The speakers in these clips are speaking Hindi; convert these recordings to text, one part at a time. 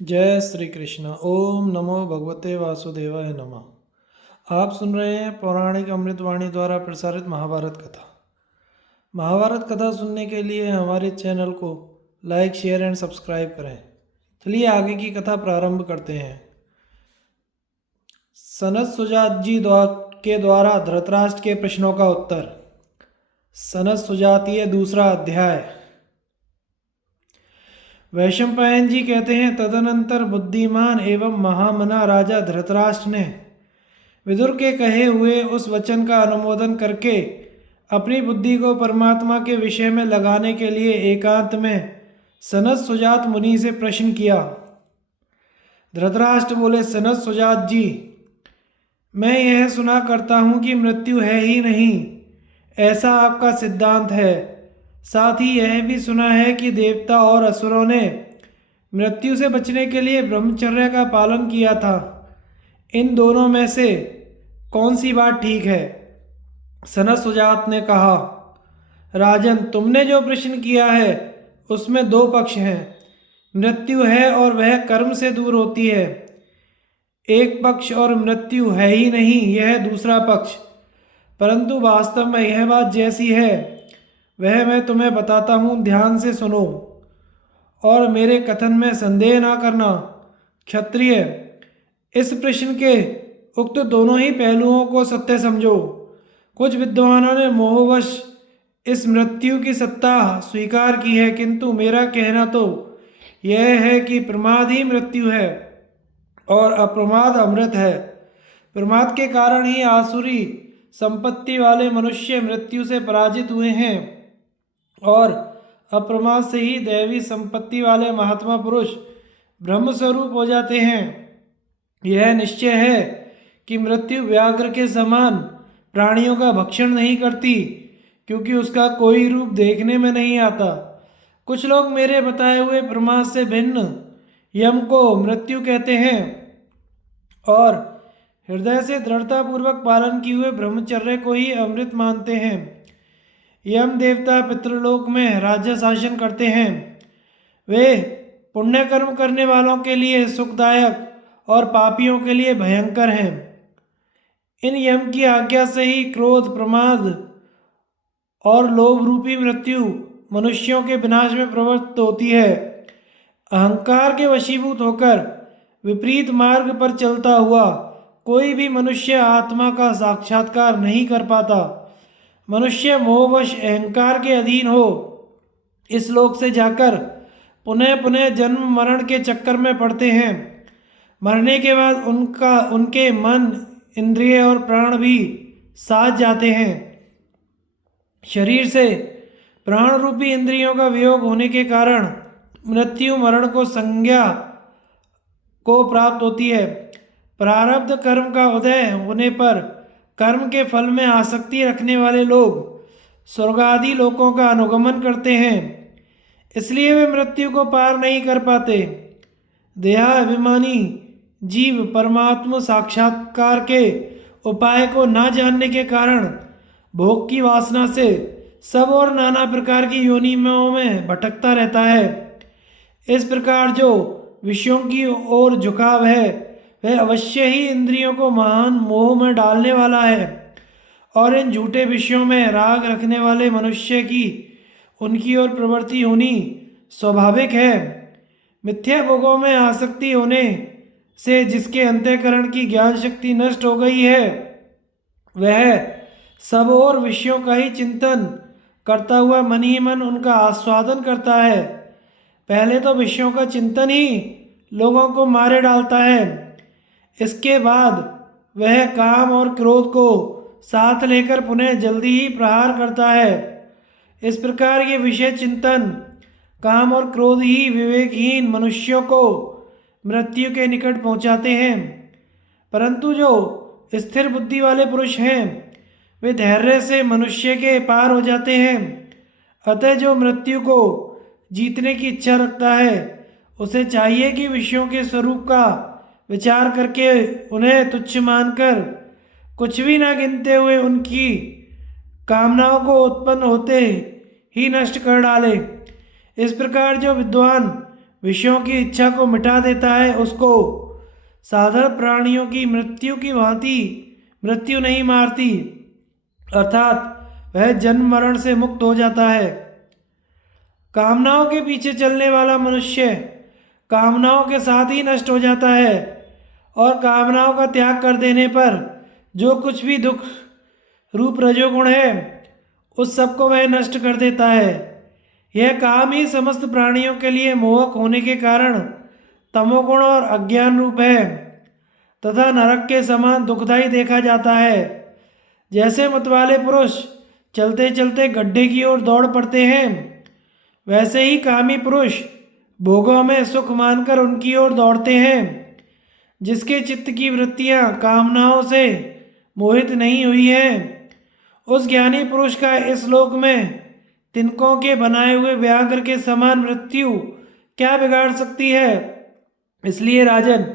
जय श्री कृष्ण। ओम नमो भगवते वासुदेवाय नमः। आप सुन रहे हैं पौराणिक अमृतवाणी द्वारा प्रसारित महाभारत कथा। महाभारत कथा सुनने के लिए हमारे चैनल को लाइक शेयर एंड सब्सक्राइब करें। चलिए आगे की कथा प्रारंभ करते हैं। सनत सुजात जी के द्वारा धृतराष्ट्र के प्रश्नों का उत्तर। सनत सुजातीय दूसरा अध्याय। वैशंपायन जी कहते हैं, तदनंतर बुद्धिमान एवं महामना राजा धृतराष्ट्र ने विदुर के कहे हुए उस वचन का अनुमोदन करके अपनी बुद्धि को परमात्मा के विषय में लगाने के लिए एकांत में सनत सुजात मुनि से प्रश्न किया। धृतराष्ट्र बोले, सनत सुजात जी, मैं यह सुना करता हूँ कि मृत्यु है ही नहीं, ऐसा आपका सिद्धांत है। साथ ही यह भी सुना है कि देवता और असुरों ने मृत्यु से बचने के लिए ब्रह्मचर्य का पालन किया था। इन दोनों में से कौन सी बात ठीक है? सनत सुजात ने कहा, राजन, तुमने जो प्रश्न किया है उसमें दो पक्ष हैं। मृत्यु है और वह कर्म से दूर होती है, एक पक्ष, और मृत्यु है ही नहीं, यह दूसरा पक्ष। परंतु वास्तव में यह बात जैसी है वह मैं तुम्हें बताता हूँ, ध्यान से सुनो और मेरे कथन में संदेह ना करना। क्षत्रिय, इस प्रश्न के उक्त दोनों ही पहलुओं को सत्य समझो। कुछ विद्वानों ने मोहवश इस मृत्यु की सत्ता स्वीकार की है, किंतु मेरा कहना तो यह है कि प्रमाद ही मृत्यु है और अप्रमाद अमृत है। प्रमाद के कारण ही आसुरी संपत्ति वाले मनुष्य मृत्यु से पराजित हुए हैं और अप्रमाद से ही दैवी संपत्ति वाले महात्मा पुरुष ब्रह्म स्वरूप हो जाते हैं। यह निश्चय है कि मृत्यु व्याघ्र के समान प्राणियों का भक्षण नहीं करती, क्योंकि उसका कोई रूप देखने में नहीं आता। कुछ लोग मेरे बताए हुए प्रमाद से भिन्न यम को मृत्यु कहते हैं और हृदय से दृढ़तापूर्वक पालन किए हुए ब्रह्मचर्य को ही अमृत मानते हैं। यम देवता पितृलोक में राज्य शासन करते हैं। वे पुण्य कर्म करने वालों के लिए सुखदायक और पापियों के लिए भयंकर हैं। इन यम की आज्ञा से ही क्रोध, प्रमाद और लोभ रूपी मृत्यु मनुष्यों के विनाश में प्रवृत्त होती है। अहंकार के वशीभूत होकर विपरीत मार्ग पर चलता हुआ कोई भी मनुष्य आत्मा का साक्षात्कार नहीं कर पाता। मनुष्य मोहवश अहंकार के अधीन हो इस लोक से जाकर पुनः पुनः जन्म मरण के चक्कर में पड़ते हैं। मरने के बाद उनके मन, इंद्रिय और प्राण भी साथ जाते हैं। शरीर से प्राण रूपी इंद्रियों का वियोग होने के कारण मृत्यु मरण को संज्ञा को प्राप्त होती है। प्रारब्ध कर्म का उदय होने पर कर्म के फल में आसक्ति रखने वाले लोग स्वर्ग आदि लोकों का अनुगमन करते हैं, इसलिए वे मृत्यु को पार नहीं कर पाते। देहाभिमानी जीव परमात्मा साक्षात्कार के उपाय को ना जानने के कारण भोग की वासना से सब और नाना प्रकार की योनियों में भटकता रहता है। इस प्रकार जो विषयों की ओर झुकाव है वह अवश्य ही इंद्रियों को महान मोह में डालने वाला है, और इन झूठे विषयों में राग रखने वाले मनुष्य की उनकी ओर प्रवृत्ति होनी स्वाभाविक है। मिथ्या भोगों में आसक्ति होने से जिसके अंतःकरण की ज्ञान शक्ति नष्ट हो गई है वह सब और विषयों का ही चिंतन करता हुआ मन ही मन उनका आस्वादन करता है। पहले तो विषयों का चिंतन ही लोगों को मारे डालता है, इसके बाद वह काम और क्रोध को साथ लेकर पुनः जल्दी ही प्रहार करता है। इस प्रकार ये विषय चिंतन, काम और क्रोध ही विवेकहीन मनुष्यों को मृत्यु के निकट पहुंचाते हैं। परंतु जो स्थिर बुद्धि वाले पुरुष हैं वे धैर्य से मनुष्य के पार हो जाते हैं। अतः जो मृत्यु को जीतने की इच्छा रखता है उसे चाहिए कि विषयों के स्वरूप का विचार करके उन्हें तुच्छ मानकर कुछ भी ना गिनते हुए उनकी कामनाओं को उत्पन्न होते ही नष्ट कर डाले। इस प्रकार जो विद्वान विषयों की इच्छा को मिटा देता है, उसको साधारण प्राणियों की मृत्यु की भांति मृत्यु नहीं मारती, अर्थात वह जन्म मरण से मुक्त हो जाता है। कामनाओं के पीछे चलने वाला मनुष्य कामनाओं के साथ ही नष्ट हो जाता है, और कामनाओं का त्याग कर देने पर जो कुछ भी दुख रूप रजोगुण है उस सबको वह नष्ट कर देता है। यह काम ही समस्त प्राणियों के लिए मोहक होने के कारण तमोगुण और अज्ञान रूप है, तथा नरक के समान दुखदायी देखा जाता है। जैसे मतवाले पुरुष चलते चलते गड्ढे की ओर दौड़ पड़ते हैं, वैसे ही कामी पुरुष भोगों में सुख मानकर उनकी ओर दौड़ते हैं। जिसके चित्त की वृत्तियां कामनाओं से मोहित नहीं हुई हैं, उस ज्ञानी पुरुष का इस लोक में तिनकों के बनाए हुए व्याघ्र के समान मृत्यु क्या बिगाड़ सकती है। इसलिए राजन,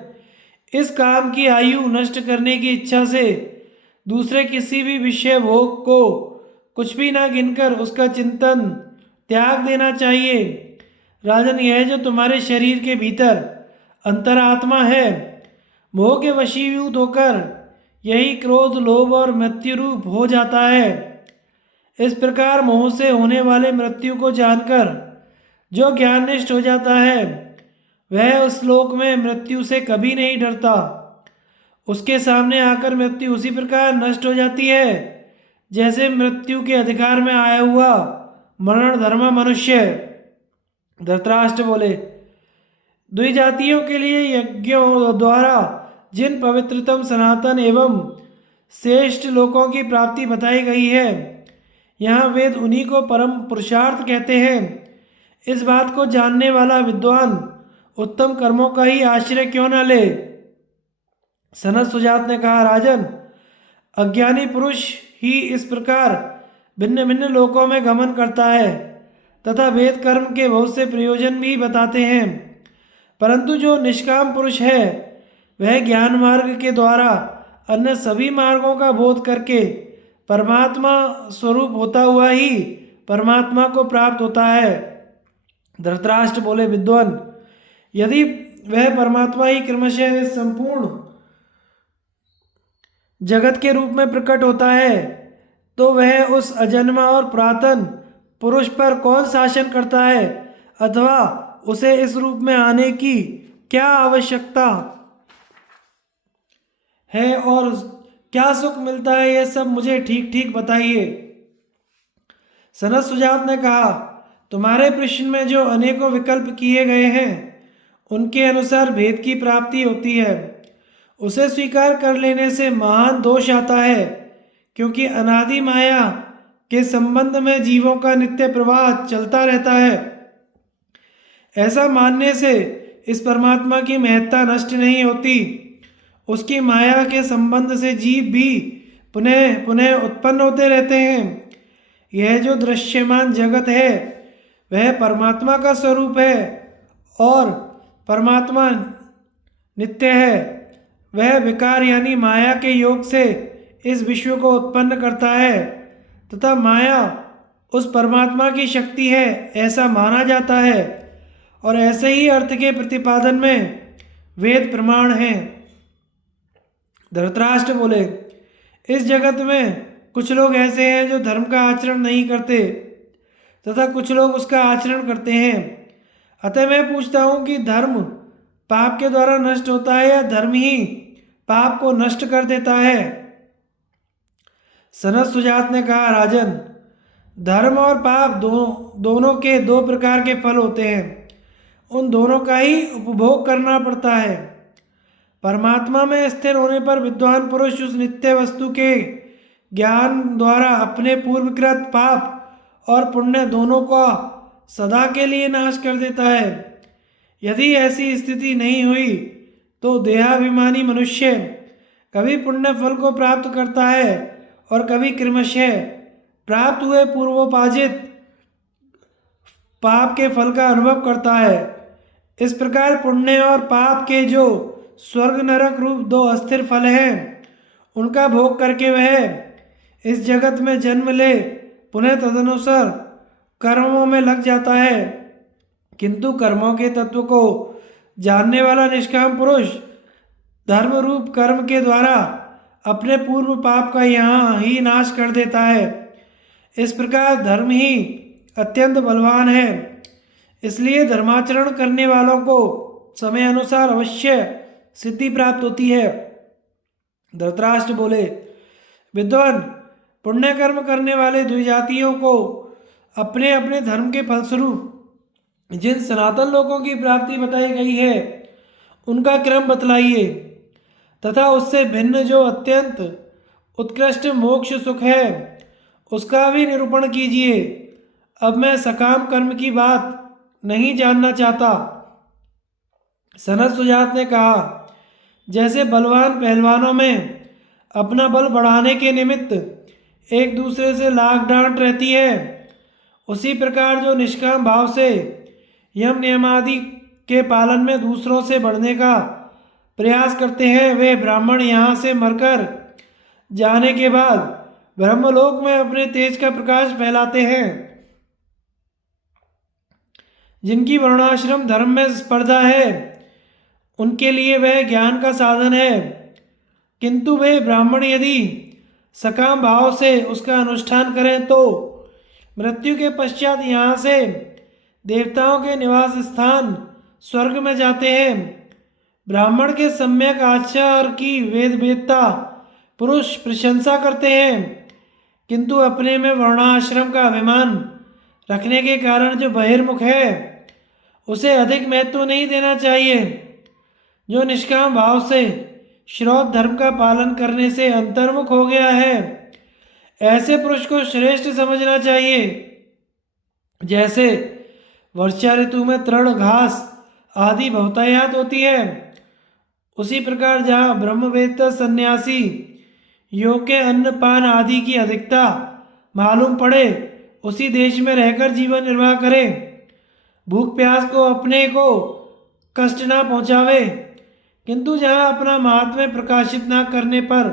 इस काम की आयु नष्ट करने की इच्छा से दूसरे किसी भी विषय भोग को कुछ भी ना गिनकर उसका चिंतन त्याग देना चाहिए। राजन, यह जो तुम्हारे शरीर के भीतर अंतरात्मा है, मोह के वशीभूत होकर यही क्रोध, लोभ और मृत्यु रूप हो जाता है। इस प्रकार मोह से होने वाले मृत्यु को जानकर जो ज्ञाननिष्ठ हो जाता है, वह उस लोक में मृत्यु से कभी नहीं डरता। उसके सामने आकर मृत्यु उसी प्रकार नष्ट हो जाती है जैसे मृत्यु के अधिकार में आया हुआ मरण धर्म मनुष्य। धृतराष्ट्र बोले, द्विजातियों के लिए यज्ञों द्वारा जिन पवित्रतम सनातन एवं श्रेष्ठ लोकों की प्राप्ति बताई गई है, यहाँ वेद उन्हीं को परम पुरुषार्थ कहते हैं। इस बात को जानने वाला विद्वान उत्तम कर्मों का ही आश्रय क्यों न ले। सनत सुजात ने कहा, राजन, अज्ञानी पुरुष ही इस प्रकार भिन्न भिन्न लोकों में गमन करता है तथा वेद कर्म के बहुत से प्रयोजन भी बताते हैं, परंतु जो निष्काम पुरुष है वह ज्ञान मार्ग के द्वारा अन्य सभी मार्गों का बोध करके परमात्मा स्वरूप होता हुआ ही परमात्मा को प्राप्त होता है। धृतराष्ट्र बोले, विद्वान, यदि वह परमात्मा ही क्रमशः संपूर्ण जगत के रूप में प्रकट होता है, तो वह उस अजन्मा और पुरातन पुरुष पर कौन शासन करता है, अथवा उसे इस रूप में आने की क्या आवश्यकता है और क्या सुख मिलता है, यह सब मुझे ठीक ठीक बताइए। सनत सुजात ने कहा, तुम्हारे प्रश्न में जो अनेकों विकल्प किए गए हैं उनके अनुसार भेद की प्राप्ति होती है। उसे स्वीकार कर लेने से महान दोष आता है, क्योंकि अनादि माया के संबंध में जीवों का नित्य प्रवाह चलता रहता है। ऐसा मानने से इस परमात्मा की महत्ता नष्ट नहीं होती। उसकी माया के संबंध से जीव भी पुनः पुनः उत्पन्न होते रहते हैं। यह जो दृश्यमान जगत है वह परमात्मा का स्वरूप है और परमात्मा नित्य है। वह विकार यानी माया के योग से इस विश्व को उत्पन्न करता है तथा माया उस परमात्मा की शक्ति है, ऐसा माना जाता है। और ऐसे ही अर्थ के प्रतिपादन में वेद प्रमाण हैं। धृतराष्ट्र बोले, इस जगत में कुछ लोग ऐसे हैं जो धर्म का आचरण नहीं करते तथा कुछ लोग उसका आचरण करते हैं। अतः मैं पूछता हूँ कि धर्म पाप के द्वारा नष्ट होता है या धर्म ही पाप को नष्ट कर देता है। सनत सुजात ने कहा, राजन, धर्म और पाप दोनों के दो प्रकार के फल होते हैं। उन दोनों का ही उपभोग करना पड़ता है। परमात्मा में स्थिर होने पर विद्वान पुरुष उस नित्य वस्तु के ज्ञान द्वारा अपने पूर्वकृत पाप और पुण्य दोनों का सदा के लिए नाश कर देता है। यदि ऐसी स्थिति नहीं हुई तो देहाभिमानी मनुष्य कभी पुण्य फल को प्राप्त करता है और कभी क्रमशः प्राप्त हुए पूर्वोपार्जित पाप के फल का अनुभव करता है। इस प्रकार पुण्य और पाप के जो स्वर्ग नरक रूप दो अस्थिर फल हैं, उनका भोग करके वह इस जगत में जन्म ले पुनः तदनुसार कर्मों में लग जाता है। किंतु कर्मों के तत्व को जानने वाला निष्काम पुरुष धर्म रूप कर्म के द्वारा अपने पूर्व पाप का यहाँ ही नाश कर देता है। इस प्रकार धर्म ही अत्यंत बलवान है। इसलिए धर्माचरण करने वालों को समय अनुसार अवश्य सिद्धि प्राप्त होती है। धृतराष्ट्र बोले, विद्वान, पुण्य कर्म करने वाले द्विजातियों को अपने अपने धर्म के फलस्वरूप जिन सनातन लोकों की प्राप्ति बताई गई है उनका क्रम बतलाइए, तथा उससे भिन्न जो अत्यंत उत्कृष्ट मोक्ष सुख है उसका भी निरूपण कीजिए। अब मैं सकाम कर्म की बात नहीं जानना चाहता। सनत सुजात ने कहा, जैसे बलवान पहलवानों में अपना बल बढ़ाने के निमित्त एक दूसरे से लाग डांट रहती है, उसी प्रकार जो निष्काम भाव से यम नियमादि के पालन में दूसरों से बढ़ने का प्रयास करते हैं, वे ब्राह्मण यहाँ से मरकर जाने के बाद ब्रह्मलोक में अपने तेज का प्रकाश फैलाते हैं। जिनकी वर्णाश्रम धर्म में स्पर्धा है उनके लिए वह ज्ञान का साधन है, किंतु वे ब्राह्मण यदि सकाम भाव से उसका अनुष्ठान करें तो मृत्यु के पश्चात यहाँ से देवताओं के निवास स्थान स्वर्ग में जाते हैं। ब्राह्मण के सम्यक आचार की वेद वेदता पुरुष प्रशंसा करते हैं, किंतु अपने में वर्णाश्रम का अभिमान रखने के कारण जो बहिर्मुख है उसे अधिक महत्व नहीं देना चाहिए। जो निष्काम भाव से श्रौत धर्म का पालन करने से अंतर्मुख हो गया है, ऐसे पुरुष को श्रेष्ठ समझना चाहिए। जैसे वर्षा ऋतु में तृण घास आदि बहुतायात होती है, उसी प्रकार जहाँ ब्रह्मवेत्ता सन्यासी योग के अन्न पान आदि की अधिकता मालूम पड़े उसी देश में रहकर जीवन निर्वाह करे। भूख प्यास को अपने को कष्ट ना पहुँचावे, किंतु जहाँ अपना महात्म्य प्रकाशित ना करने पर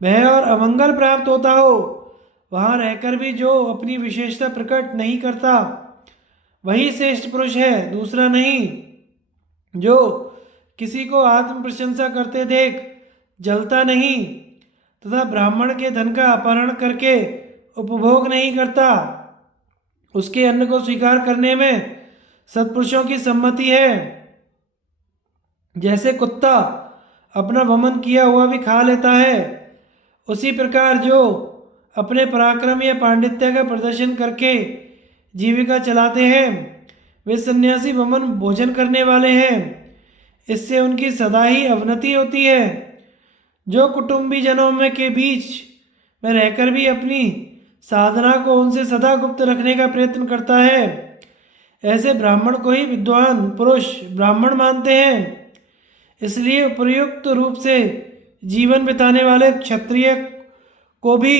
भय और अमंगल प्राप्त होता हो, वहाँ रहकर भी जो अपनी विशेषता प्रकट नहीं करता वही श्रेष्ठ पुरुष है, दूसरा नहीं। जो किसी को आत्म प्रशंसा करते देख जलता नहीं तथा ब्राह्मण के धन का अपहरण करके उपभोग नहीं करता, उसके अन्न को स्वीकार करने में सत्पुरुषों की सम्मति है। जैसे कुत्ता अपना वमन किया हुआ भी खा लेता है, उसी प्रकार जो अपने पराक्रम या पांडित्य का प्रदर्शन करके जीविका चलाते हैं वे सन्यासी वमन भोजन करने वाले हैं। इससे उनकी सदा ही अवनति होती है। जो कुटुंबी जनों में के बीच में रहकर भी अपनी साधना को उनसे सदा गुप्त रखने का प्रयत्न करता है, ऐसे ब्राह्मण को ही विद्वान पुरुष ब्राह्मण मानते हैं। इसलिए उपयुक्त रूप से जीवन बिताने वाले क्षत्रिय को भी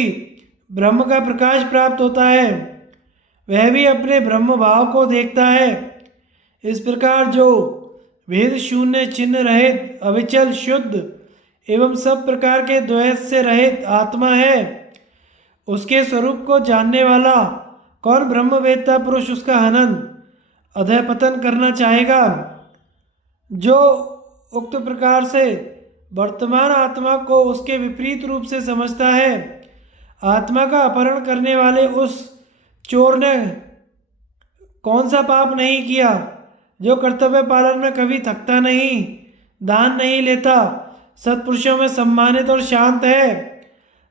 ब्रह्म का प्रकाश प्राप्त होता है, वह भी अपने ब्रह्म भाव को देखता है। इस प्रकार जो भेद शून्य चिन्ह रहित अविचल शुद्ध एवं सब प्रकार के द्वैत से रहित आत्मा है, उसके स्वरूप को जानने वाला कौन ब्रह्मवेत्ता पुरुष उसका हनन अधःपतन करना चाहेगा। जो उक्त प्रकार से वर्तमान आत्मा को उसके विपरीत रूप से समझता है, आत्मा का अपहरण करने वाले उस चोर ने कौन सा पाप नहीं किया। जो कर्तव्य पालन में कभी थकता नहीं, दान नहीं लेता, सत्पुरुषों में सम्मानित और शांत है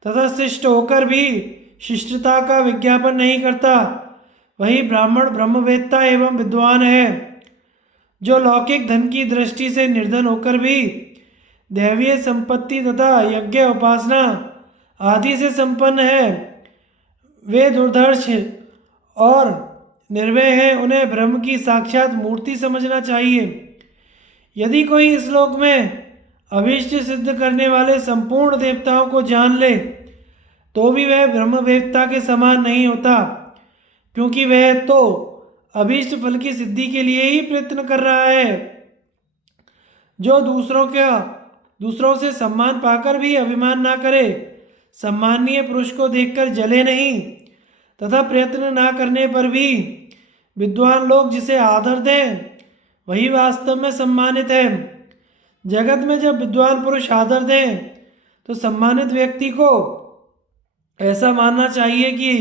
तथा शिष्ट होकर भी शिष्टता का विज्ञापन नहीं करता, वही ब्राह्मण ब्रह्मवेत्ता एवं विद्वान है। जो लौकिक धन की दृष्टि से निर्धन होकर भी दैवीय संपत्ति तथा यज्ञ उपासना आदि से संपन्न है, वे दुर्धर्ष और निर्भय हैं, उन्हें ब्रह्म की साक्षात मूर्ति समझना चाहिए। यदि कोई इस लोक में अभीष्ट सिद्ध करने वाले संपूर्ण देवताओं को जान ले तो भी वह ब्रह्मवेत्ता के समान नहीं होता, क्योंकि वह तो अभीष्ट फल की सिद्धि के लिए ही प्रयत्न कर रहा है। जो दूसरों से सम्मान पाकर भी अभिमान ना करे, सम्मानीय पुरुष को देखकर जले नहीं तथा प्रयत्न ना करने पर भी विद्वान लोग जिसे आदर दें वही वास्तव में सम्मानित है। जगत में जब विद्वान पुरुष आदर दें तो सम्मानित व्यक्ति को ऐसा मानना चाहिए कि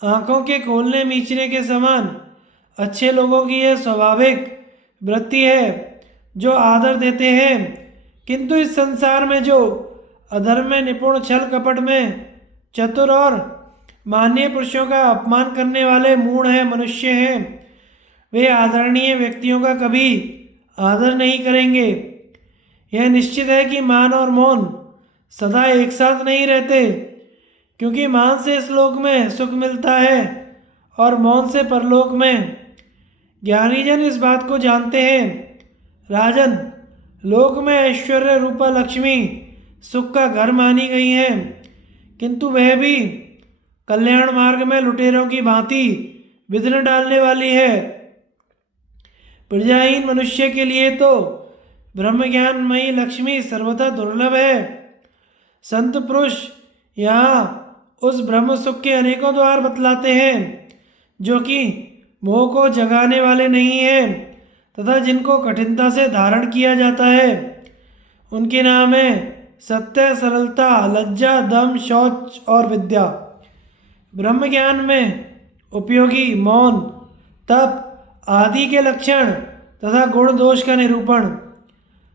आंखों के खोलने मीचने के समान अच्छे लोगों की यह स्वाभाविक वृत्ति है जो आदर देते हैं। किंतु इस संसार में जो अधर्म में निपुण, छल कपट में चतुर और माननीय पुरुषों का अपमान करने वाले मूढ़ हैं, मनुष्य हैं, वे आदरणीय व्यक्तियों का कभी आदर नहीं करेंगे। यह निश्चित है कि मान और मौन सदा एक साथ नहीं रहते, क्योंकि मान से इस लोक में सुख मिलता है और मौन से परलोक में। ज्ञानी जन इस बात को जानते हैं। राजन, लोक में ऐश्वर्य रूपा लक्ष्मी सुख का घर मानी गई है, किंतु वह भी कल्याण मार्ग में लुटेरों की भांति विघ्न डालने वाली है। प्रजाहीन मनुष्य के लिए तो ब्रह्मज्ञानमयी लक्ष्मी सर्वथा दुर्लभ है। संत पुरुष यहाँ उस ब्रह्म सुख के अनेकों द्वार बतलाते हैं जो कि मोह को जगाने वाले नहीं हैं तथा जिनको कठिनता से धारण किया जाता है। उनके नाम है सत्य, सरलता, लज्जा, दम, शौच और विद्या। ब्रह्म ज्ञान में उपयोगी मौन, तप आदि के लक्षण तथा गुण दोष का निरूपण।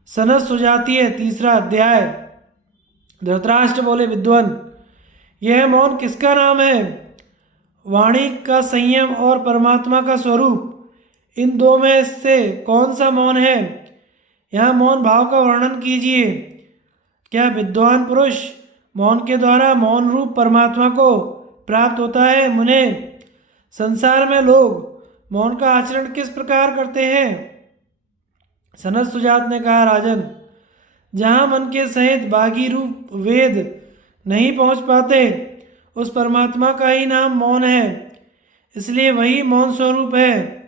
सनद सुजातीय, तीसरा अध्याय। धृतराष्ट्र बोले, विद्वान, यह मौन किसका नाम है? वाणी का संयम और परमात्मा का स्वरूप, इन दो में से कौन सा मौन है? यहाँ मौन भाव का वर्णन कीजिए। क्या विद्वान पुरुष मौन के द्वारा मौन रूप परमात्मा को प्राप्त होता है? मुने, संसार में लोग मौन का आचरण किस प्रकार करते हैं? सनद सुजात ने कहा, राजन, जहाँ मन के सहित बागी रूप वेद नहीं पहुँच पाते, उस परमात्मा का ही नाम मौन है, इसलिए वही मौन स्वरूप है।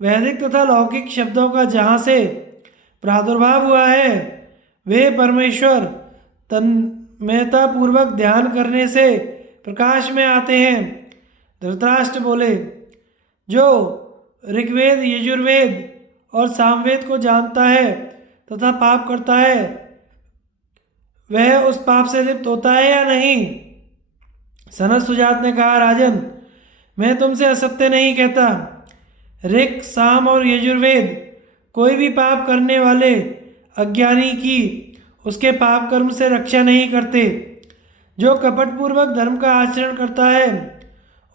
वैदिक तथा लौकिक शब्दों का जहाँ से प्रादुर्भाव हुआ है, वे परमेश्वर तन्मयता पूर्वक ध्यान करने से प्रकाश में आते हैं। धृतराष्ट्र बोले, जो ऋग्वेद, यजुर्वेद और सामवेद को जानता है तथा पाप करता है, वह उस पाप से लिप्त होता है या नहीं? सनद सुजात ने कहा, राजन, मैं तुमसे असत्य नहीं कहता। ऋक्, साम और यजुर्वेद कोई भी पाप करने वाले अज्ञानी की उसके पाप कर्म से रक्षा नहीं करते। जो कपटपूर्वक धर्म का आचरण करता है,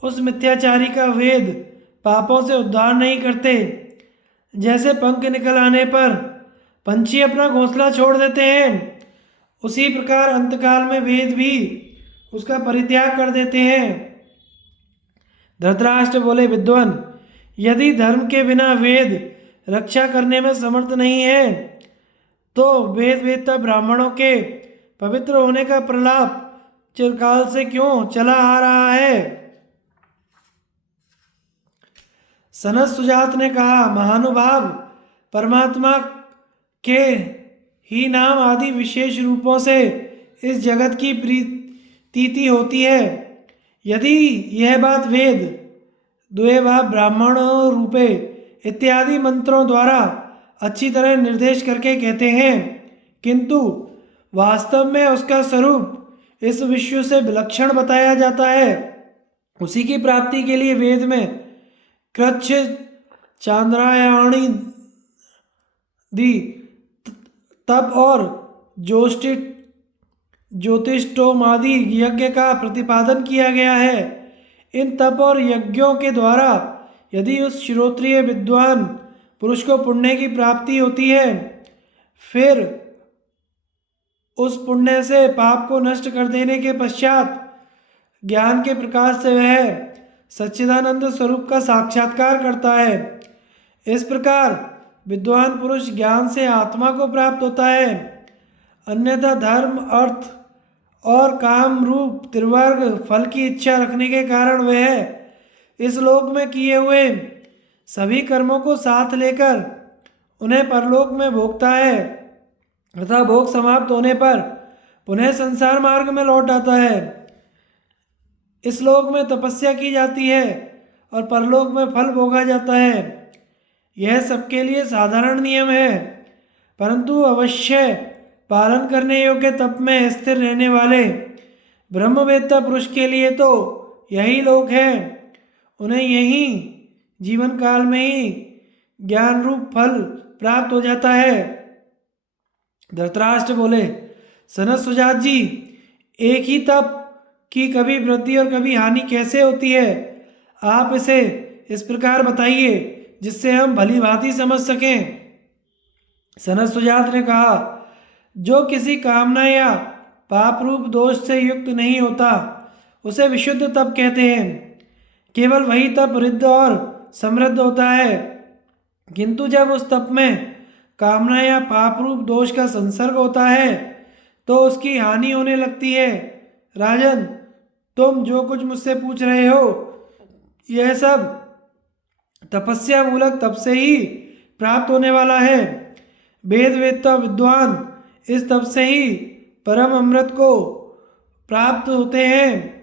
उस मिथ्याचारी का वेद पापों से उद्धार नहीं करते। जैसे पंख निकल आने पर पंछी अपना घोंसला छोड़ देते हैं, उसी प्रकार अंतकाल में वेद भी उसका परित्याग कर देते हैं। धृतराष्ट्र बोले, विद्वान, यदि धर्म के बिना वेद रक्षा करने में समर्थ नहीं है, तो वेद वेदता ब्राह्मणों के पवित्र होने का प्रलाप चिरकाल से क्यों चला आ रहा है? सनद सुजात ने कहा, महानुभाव, परमात्मा के ही नाम आदि विशेष रूपों से इस जगत की प्रतीति होती है। यदि यह बात वेद, द्वेवा, ब्राह्मण रूपे इत्यादि मंत्रों द्वारा अच्छी तरह निर्देश करके कहते हैं, किंतु वास्तव में उसका स्वरूप इस विश्व से विलक्षण बताया जाता है, उसी की प्राप्ति के लिए वेद में कृच्छ, चांद्रायणी दी, तप और ज्योतिष्टोम आदि यज्ञ का प्रतिपादन किया गया है। इन तप और यज्ञों के द्वारा यदि उस श्रोत्रिय विद्वान पुरुष को पुण्य की प्राप्ति होती है, फिर उस पुण्य से पाप को नष्ट कर देने के पश्चात ज्ञान के प्रकाश से वह सच्चिदानंद स्वरूप का साक्षात्कार करता है। इस प्रकार विद्वान पुरुष ज्ञान से आत्मा को प्राप्त होता है। अन्यथा धर्म, अर्थ और काम रूप त्रिवर्ग फल की इच्छा रखने के कारण वह इस लोक में किए हुए सभी कर्मों को साथ लेकर उन्हें परलोक में भोगता है तथा भोग समाप्त होने पर पुनः संसार मार्ग में लौट आता है। इस लोक में तपस्या की जाती है और परलोक में फल भोगा जाता है। यह सबके लिए साधारण नियम है, परंतु अवश्य पालन करने योग्य तप में स्थिर रहने वाले ब्रह्मवेत्ता पुरुष के लिए तो यही लोक है। उन्हें यही जीवन काल में ही ज्ञान रूप फल प्राप्त हो जाता है। धृतराष्ट्र बोले, सनत सुजात जी, एक ही तप की कभी वृद्धि और कभी हानि कैसे होती है? आप इसे इस प्रकार बताइए जिससे हम भली भांति समझ सकें। सनत सुजात ने कहा, जो किसी कामना या पाप रूप दोष से युक्त नहीं होता उसे विशुद्ध तप कहते हैं। केवल वही तप रिद्ध और समृद्ध होता है, किंतु जब उस तप में कामना या पाप रूप दोष का संसर्ग होता है तो उसकी हानि होने लगती है। राजन, तुम जो कुछ मुझसे पूछ रहे हो यह सब तपस्या मूलक तप से ही प्राप्त होने वाला है। वेद वेत्ता विद्वान इस तप से ही परम अमृत को प्राप्त होते हैं।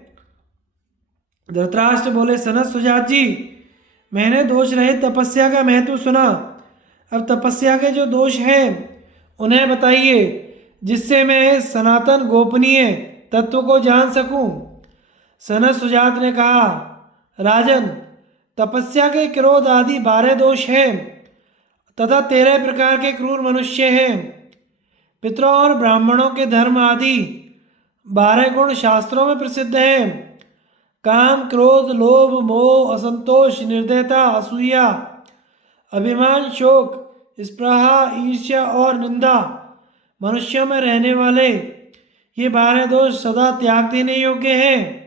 धृतराष्ट्र बोले, सनत सुजात जी, मैंने दोष रहित तपस्या का महत्व सुना। अब तपस्या के जो दोष हैं उन्हें बताइए जिससे मैं इस सनातन गोपनीय तत्व को जान सकूं। सनत सुजात ने कहा, राजन, तपस्या के क्रोध आदि 12 दोष हैं तथा 13 प्रकार के क्रूर मनुष्य हैं। पितरों और ब्राह्मणों के धर्म आदि 12 गुण शास्त्रों में प्रसिद्ध हैं। काम, क्रोध, लोभ, मोह, असंतोष, निर्दयता, असूया, अभिमान, शोक, स्पृहा, ईर्ष्या और निंदा मनुष्यों में रहने वाले ये 12 दोष सदा त्याग देने योग्य हैं।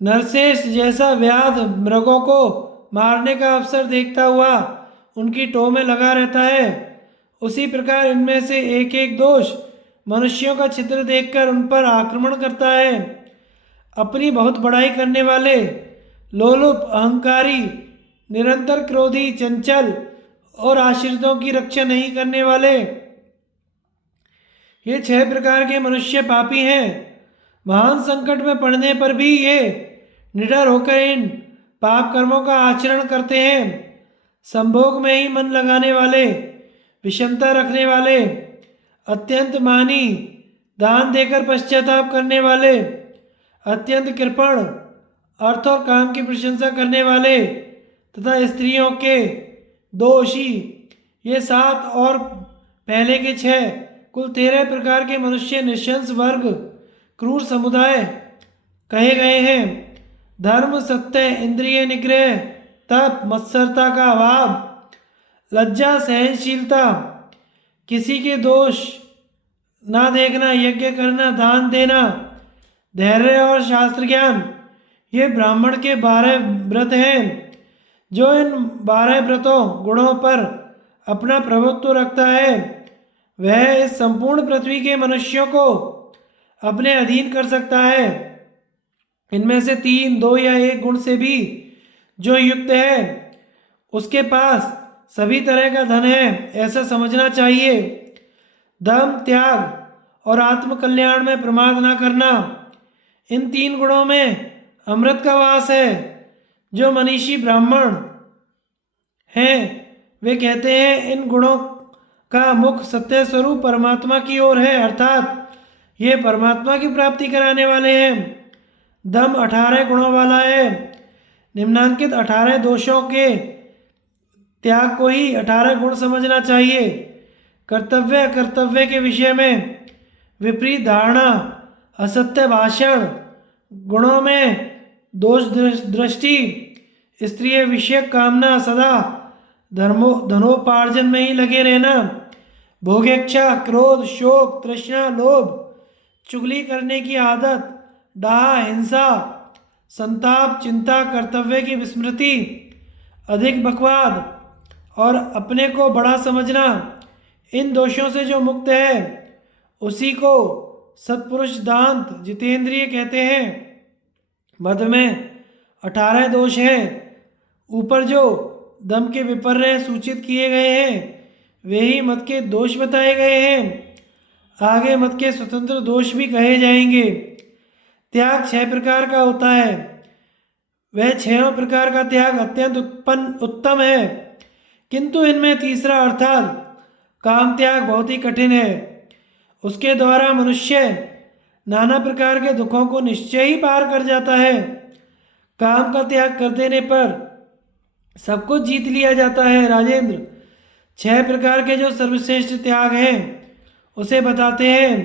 नरशेष जैसा व्याध मृगों को मारने का अवसर देखता हुआ उनकी टोह में लगा रहता है, उसी प्रकार इनमें से एक एक दोष मनुष्यों का छिद्र देखकर उन पर आक्रमण करता है। अपनी बहुत बड़ाई करने वाले, लोलुप, अहंकारी, निरंतर क्रोधी, चंचल और आश्रितों की रक्षा नहीं करने वाले, ये 6 प्रकार के मनुष्य पापी हैं। महान संकट में पड़ने पर भी ये निडर होकर इन पाप कर्मों का आचरण करते हैं। संभोग में ही मन लगाने वाले, विषमता रखने वाले, अत्यंत मानी, दान देकर पश्चाताप करने वाले, अत्यंत कृपण, अर्थ और काम की प्रशंसा करने वाले तथा स्त्रियों के दोषी, ये 7 और पहले के 6 कुल 13 प्रकार के मनुष्य निशंस वर्ग क्रूर समुदाय कहे गए हैं। धर्म, सत्य, इंद्रिय निग्रह, तप, मत्सरता का अभाव, लज्जा, सहनशीलता, किसी के दोष ना देखना, यज्ञ करना, दान देना, धैर्य और शास्त्र ज्ञान, ये ब्राह्मण के 12 व्रत हैं। जो इन 12 व्रतों गुणों पर अपना प्रभुत्व रखता है वह इस संपूर्ण पृथ्वी के मनुष्यों को अपने अधीन कर सकता है। इनमें से 3, 2 या 1 गुण से भी जो युक्त है उसके पास सभी तरह का धन है, ऐसा समझना चाहिए। दम, त्याग और आत्मकल्याण में प्रमाद न करना, इन 3 गुणों में अमृत का वास है। जो मनीषी ब्राह्मण हैं वे कहते हैं इन गुणों का मुख सत्य स्वरूप परमात्मा की ओर है, अर्थात ये परमात्मा की प्राप्ति कराने वाले हैं। दम 18 गुणों वाला है। निम्नांकित 18 दोषों के त्याग को ही 18 गुण समझना चाहिए। कर्तव्य कर्तव्य के विषय में विपरीत धारणा, असत्य भाषण, गुणों में दोष दृष्टि, स्त्रीय विषयक कामना, सदा धनोपार्जन में ही लगे रहना, भोगेच्छा, क्रोध, शोक, तृष्णा, लोभ, चुगली करने की आदत, डाह, हिंसा, संताप, चिंता, कर्तव्य की विस्मृति, अधिक बकवाद और अपने को बड़ा समझना, इन दोषों से जो मुक्त है उसी को सत्पुरुष दांत जितेंद्रिय कहते हैं। मद में 18 दोष हैं। ऊपर जो दम के विपर्य सूचित किए गए हैं वे ही मत के दोष बताए गए हैं। आगे मत के स्वतंत्र दोष भी कहे जाएंगे। त्याग 6 प्रकार का होता है। वह 6 प्रकार का त्याग अत्यंत उत्तम है, किंतु इनमें तीसरा अर्थात काम त्याग बहुत ही कठिन है। उसके द्वारा मनुष्य नाना प्रकार के दुखों को निश्चय ही पार कर जाता है। काम का त्याग कर देने पर सब कुछ जीत लिया जाता है। राजेंद्र, 6 प्रकार के जो सर्वश्रेष्ठ त्याग हैं उसे बताते हैं।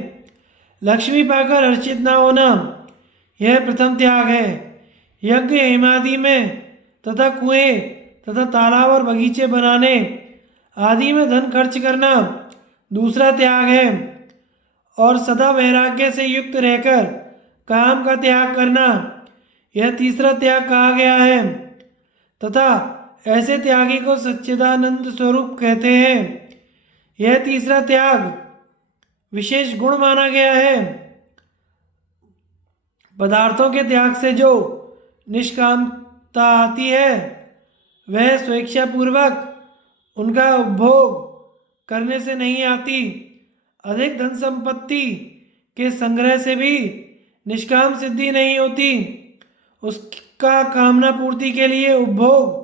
लक्ष्मी पाकर हर्षित न होना, यह प्रथम त्याग है। यज्ञ हेमादि में तथा कुएं तथा तालाब और बगीचे बनाने आदि में धन खर्च करना दूसरा त्याग है। और सदा वैराग्य से युक्त रहकर काम का त्याग करना, यह तीसरा त्याग कहा गया है। तथा ऐसे त्यागी को सच्चिदानंद स्वरूप कहते हैं। यह तीसरा त्याग विशेष गुण माना गया है। पदार्थों के त्याग से जो निष्कामता आती है वह स्वेच्छापूर्वक उनका उपभोग करने से नहीं आती। अधिक धन संपत्ति के संग्रह से भी निष्काम सिद्धि नहीं होती। उसका कामना पूर्ति के लिए उपभोग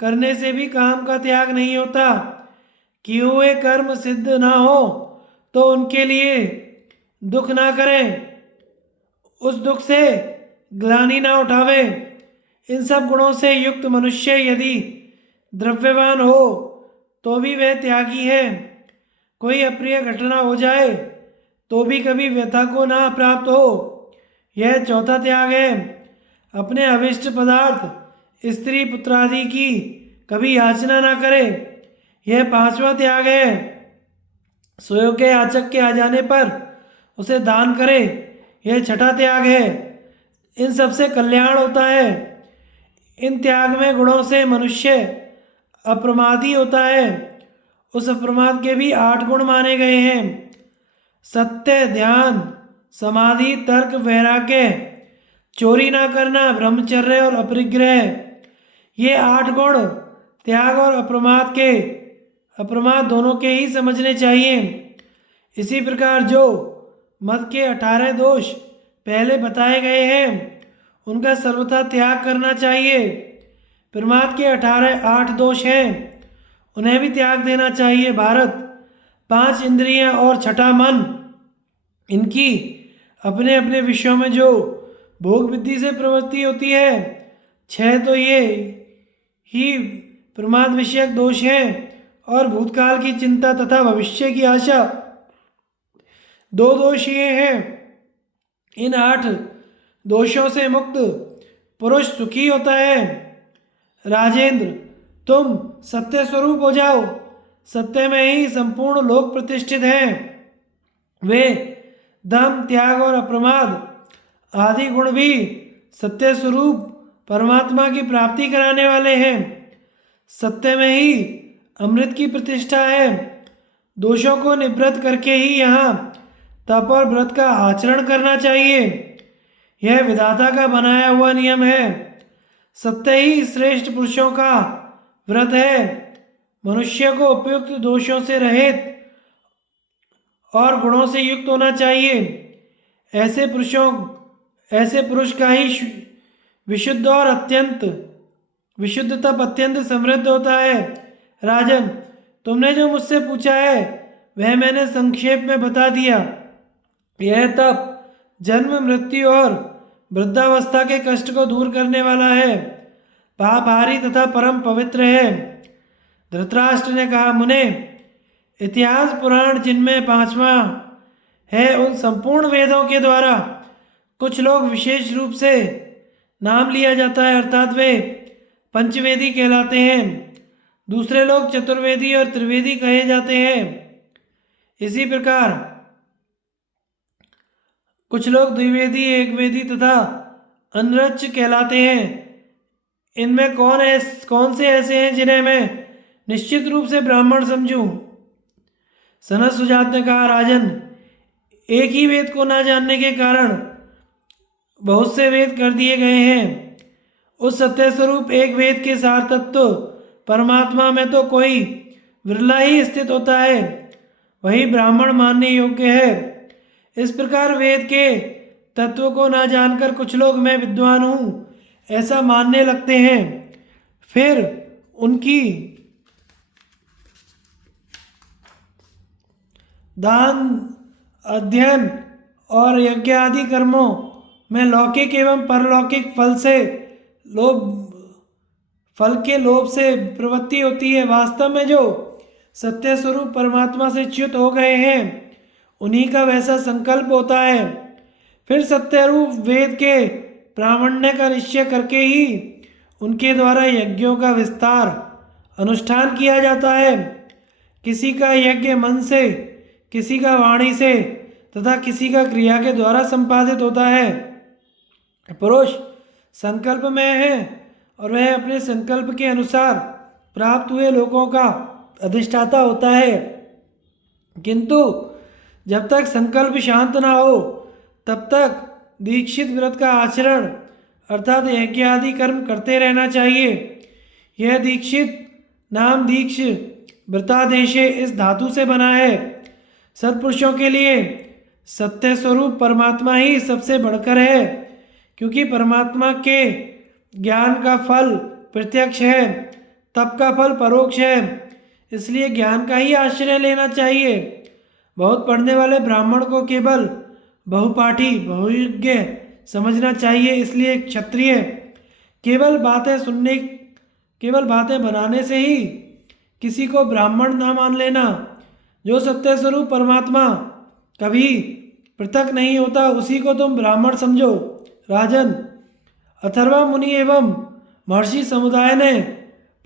करने से भी काम का त्याग नहीं होता। किए हुए कर्म सिद्ध ना हो तो उनके लिए दुख ना करें, उस दुख से ग्लानि ना उठावे। इन सब गुणों से युक्त मनुष्य यदि द्रव्यवान हो तो भी वह त्यागी है। कोई अप्रिय घटना हो जाए तो भी कभी व्यथा को ना प्राप्त हो, यह चौथा त्याग है। अपने अभिष्ट पदार्थ स्त्री पुत्र आदि की कभी याचना ना करे, यह पांचवा त्याग है। स्वयं के याचक के आ जाने पर उसे दान करे, यह छठा त्याग है। इन सबसे कल्याण होता है। इन त्याग में गुणों से मनुष्य अप्रमादी होता है। उस अप्रमाद के भी 8 गुण माने गए हैं। सत्य, ध्यान, समाधि, तर्क, वैराग्य, चोरी ना करना, ब्रह्मचर्य और अपरिग्रह, ये 8 गुण त्याग और अप्रमाद दोनों के ही समझने चाहिए। इसी प्रकार जो मद के 18 दोष पहले बताए गए हैं उनका सर्वथा त्याग करना चाहिए। प्रमाद के 8 दोष हैं, उन्हें भी त्याग देना चाहिए। भारत, 5 इंद्रियां और छठा मन, इनकी अपने अपने विषयों में जो भोग विद्धि से प्रवृत्ति होती है, 6 तो ये ही प्रमाद विषयक दोष हैं। और भूतकाल की चिंता तथा भविष्य की आशा, 2 दोष ये हैं। इन 8 दोषों से मुक्त पुरुष सुखी होता है। राजेंद्र, तुम सत्य स्वरूप हो जाओ। सत्य में ही संपूर्ण लोक प्रतिष्ठित हैं। वे दम, त्याग और अप्रमाद आदि गुण भी सत्य स्वरूप परमात्मा की प्राप्ति कराने वाले हैं। सत्य में ही अमृत की प्रतिष्ठा है। दोषों को निवृत्त करके ही यहाँ तप और व्रत का आचरण करना चाहिए। यह विधाता का बनाया हुआ नियम है। सत्य ही श्रेष्ठ पुरुषों का व्रत है। मनुष्य को उपयुक्त दोषों से रहित और गुणों से युक्त होना चाहिए। ऐसे पुरुष का ही विशुद्ध और विशुद्ध तप अत्यंत समृद्ध होता है। राजन, तुमने जो मुझसे पूछा है वह मैंने संक्षेप में बता दिया। यह तप जन्म, मृत्यु और वृद्धावस्था के कष्ट को दूर करने वाला है, पापहारी तथा परम पवित्र है। धृतराष्ट्र ने कहा, मुने, इतिहास पुराण जिनमें 5वां है, उन संपूर्ण वेदों के द्वारा कुछ लोग विशेष रूप से नाम लिया जाता है, अर्थात वे पंचवेदी कहलाते हैं। दूसरे लोग चतुर्वेदी और त्रिवेदी कहे जाते हैं। इसी प्रकार कुछ लोग द्विवेदी, एकवेदी तथा अनरच कहलाते हैं। इनमें कौन से ऐसे हैं जिन्हें मैं निश्चित रूप से ब्राह्मण समझूं? सनत सुजात ने कहा, राजन, एक ही वेद को ना जानने के कारण बहुत से वेद कर दिए गए हैं। उस सत्य स्वरूप एक वेद के सार तत्व परमात्मा में तो कोई विरला ही स्थित होता है, वही ब्राह्मण मानने योग्य है। इस प्रकार वेद के तत्व को ना जानकर कुछ लोग मैं विद्वान हूँ ऐसा मानने लगते हैं। फिर उनकी दान, अध्ययन और यज्ञ आदि कर्मों में लौकिक एवं परलौकिक फल के लोभ से प्रवृत्ति होती है। वास्तव में जो सत्य स्वरूप परमात्मा से च्युत हो गए हैं उन्हीं का वैसा संकल्प होता है। फिर सत्य रूप वेद के प्रामाण्य का निश्चय करके ही उनके द्वारा यज्ञों का विस्तार अनुष्ठान किया जाता है। किसी का यज्ञ मन से, किसी का वाणी से तथा किसी का क्रिया के द्वारा संपादित होता है। पुरुष संकल्प में है और वह अपने संकल्प के अनुसार प्राप्त हुए लोगों का अधिष्ठाता होता है। किंतु जब तक संकल्प शांत ना हो तब तक दीक्षित व्रत का आचरण अर्थात यज्ञ आदि कर्म करते रहना चाहिए। यह दीक्षित नाम दीक्ष व्रतादेशे इस धातु से बना है। सत्पुरुषों के लिए सत्य स्वरूप परमात्मा ही सबसे बढ़कर है, क्योंकि परमात्मा के ज्ञान का फल प्रत्यक्ष है, तप का फल परोक्ष है, इसलिए ज्ञान का ही आश्रय लेना चाहिए। बहुत पढ़ने वाले ब्राह्मण को केवल बहुपाठी बहुज्ञ समझना चाहिए। इसलिए क्षत्रिय केवल बातें बनाने से ही किसी को ब्राह्मण ना मान लेना। जो सत्य स्वरूप परमात्मा कभी पृथक नहीं होता उसी को तुम ब्राह्मण समझो। राजन, अथर्वा मुनि एवं महर्षि समुदाय ने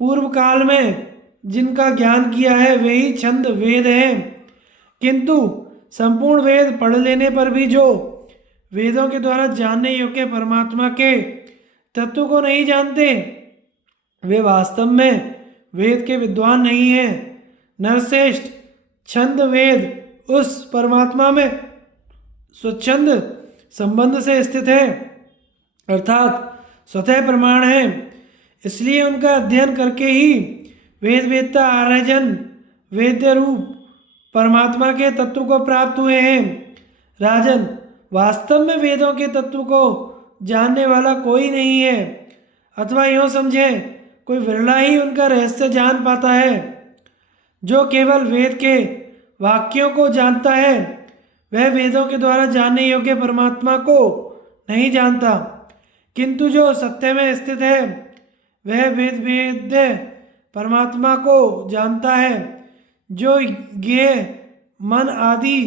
पूर्व काल में जिनका ज्ञान किया है वे ही छंद वेद हैं, किंतु संपूर्ण वेद पढ़ लेने पर भी जो वेदों के द्वारा जानने योग्य परमात्मा के तत्व को नहीं जानते वे वास्तव में वेद के विद्वान नहीं हैं। नरश्रेष्ठ, छंद वेद उस परमात्मा में स्वच्छंद संबंध से स्थित है, अर्थात स्वतः प्रमाण है। इसलिए उनका अध्ययन करके ही वेद वेदता आर्यजन वेद्य रूप परमात्मा के तत्व को प्राप्त हुए हैं। राजन, वास्तव में वेदों के तत्व को जानने वाला कोई नहीं है, अथवा यूँ समझे कोई विरला ही उनका रहस्य जान पाता है। जो केवल वेद के वाक्यों को जानता है वह वेदों के द्वारा जानने योग्य परमात्मा को नहीं जानता, किंतु जो सत्य में स्थित है वह वेद्य परमात्मा को जानता है। जो ज्ञेय मन आदि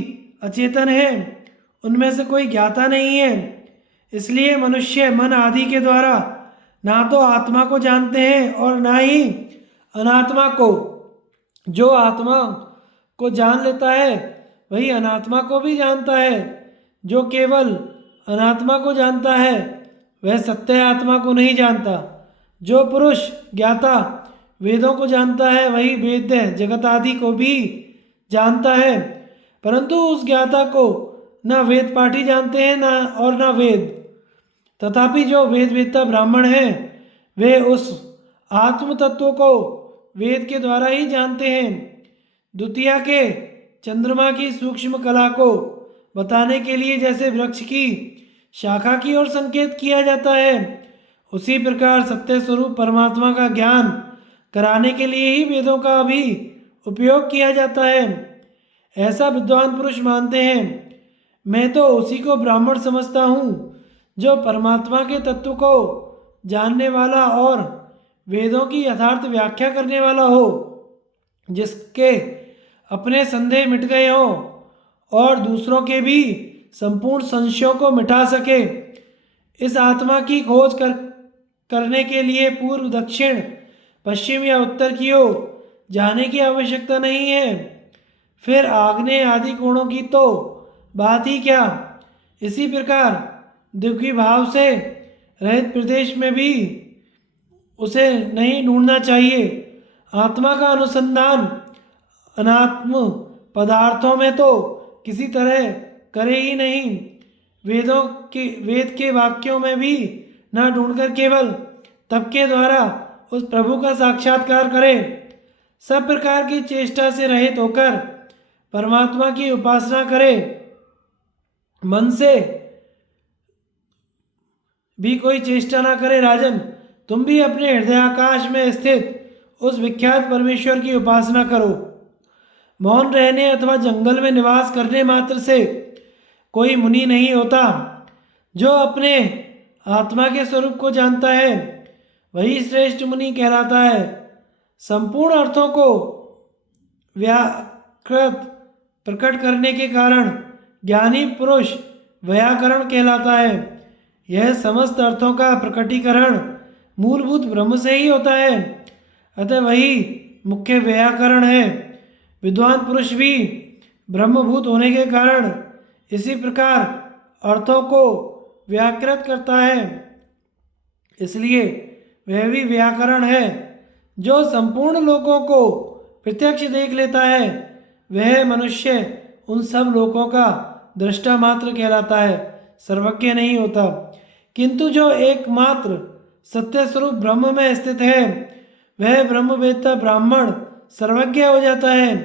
अचेतन है उनमें से कोई ज्ञाता नहीं है। इसलिए मनुष्य मन आदि के द्वारा ना तो आत्मा को जानते हैं और ना ही अनात्मा को। जो आत्मा को जान लेता है वही अनात्मा को भी जानता है। जो केवल अनात्मा को जानता है वह सत्य आत्मा को नहीं जानता। जो पुरुष ज्ञाता वेदों को जानता है वही वेद्य जगत आदि को भी जानता है, परंतु उस ज्ञाता को न वेद पाठी जानते हैं न वेद। तथापि जो वेद वेदता ब्राह्मण हैं वे उस आत्म तत्व को वेद के द्वारा ही जानते हैं। द्वितीया के चंद्रमा की सूक्ष्म कला को बताने के लिए जैसे वृक्ष की शाखा की ओर संकेत किया जाता है, उसी प्रकार सत्य स्वरूप परमात्मा का ज्ञान कराने के लिए ही वेदों का भी उपयोग किया जाता है। ऐसा विद्वान पुरुष मानते हैं। मैं तो उसी को ब्राह्मण समझता हूँ जो परमात्मा के तत्व को जानने वाला और वेदों की यथार्थ व्याख्या करने वाला हो, जिसके अपने संदेह मिट गए हों और दूसरों के भी संपूर्ण संशयों को मिटा सके। इस आत्मा की खोज करने के लिए पूर्व, दक्षिण, पश्चिम या उत्तर की ओर जाने की आवश्यकता नहीं है। फिर आग्नेय आदि कोणों की तो बात ही क्या। इसी प्रकार दुखी भाव से रहित प्रदेश में भी उसे नहीं ढूंढना चाहिए। आत्मा का अनुसंधान अनात्म पदार्थों में तो किसी तरह करे ही नहीं। वेद के वाक्यों में भी न ढूंढकर केवल तप के द्वारा उस प्रभु का साक्षात्कार करे। सब प्रकार की चेष्टा से रहित होकर परमात्मा की उपासना करे। मन से भी कोई चेष्टा ना करे। राजन, तुम भी अपने हृदयाकाश में स्थित उस विख्यात परमेश्वर की उपासना करो। मौन रहने अथवा जंगल में निवास करने मात्र से कोई मुनि नहीं होता। जो अपने आत्मा के स्वरूप को जानता है वही श्रेष्ठ मुनि कहलाता है। संपूर्ण अर्थों को व्याकृत प्रकट करने के कारण ज्ञानी पुरुष व्याकरण कहलाता है। यह समस्त अर्थों का प्रकटीकरण मूलभूत ब्रह्म से ही होता है, अतः वही मुख्य व्याकरण है। विद्वान पुरुष भी ब्रह्मभूत होने के कारण इसी प्रकार अर्थों को व्याकृत करता है, इसलिए वह भी व्याकरण है। जो संपूर्ण लोकों को प्रत्यक्ष देख लेता है वह मनुष्य उन सब लोकों का दृष्टा मात्र कहलाता है, सर्वज्ञ नहीं होता। किंतु जो एकमात्र सत्य स्वरूप ब्रह्म में स्थित है वह ब्रह्मवेत्ता ब्राह्मण सर्वज्ञ हो जाता है।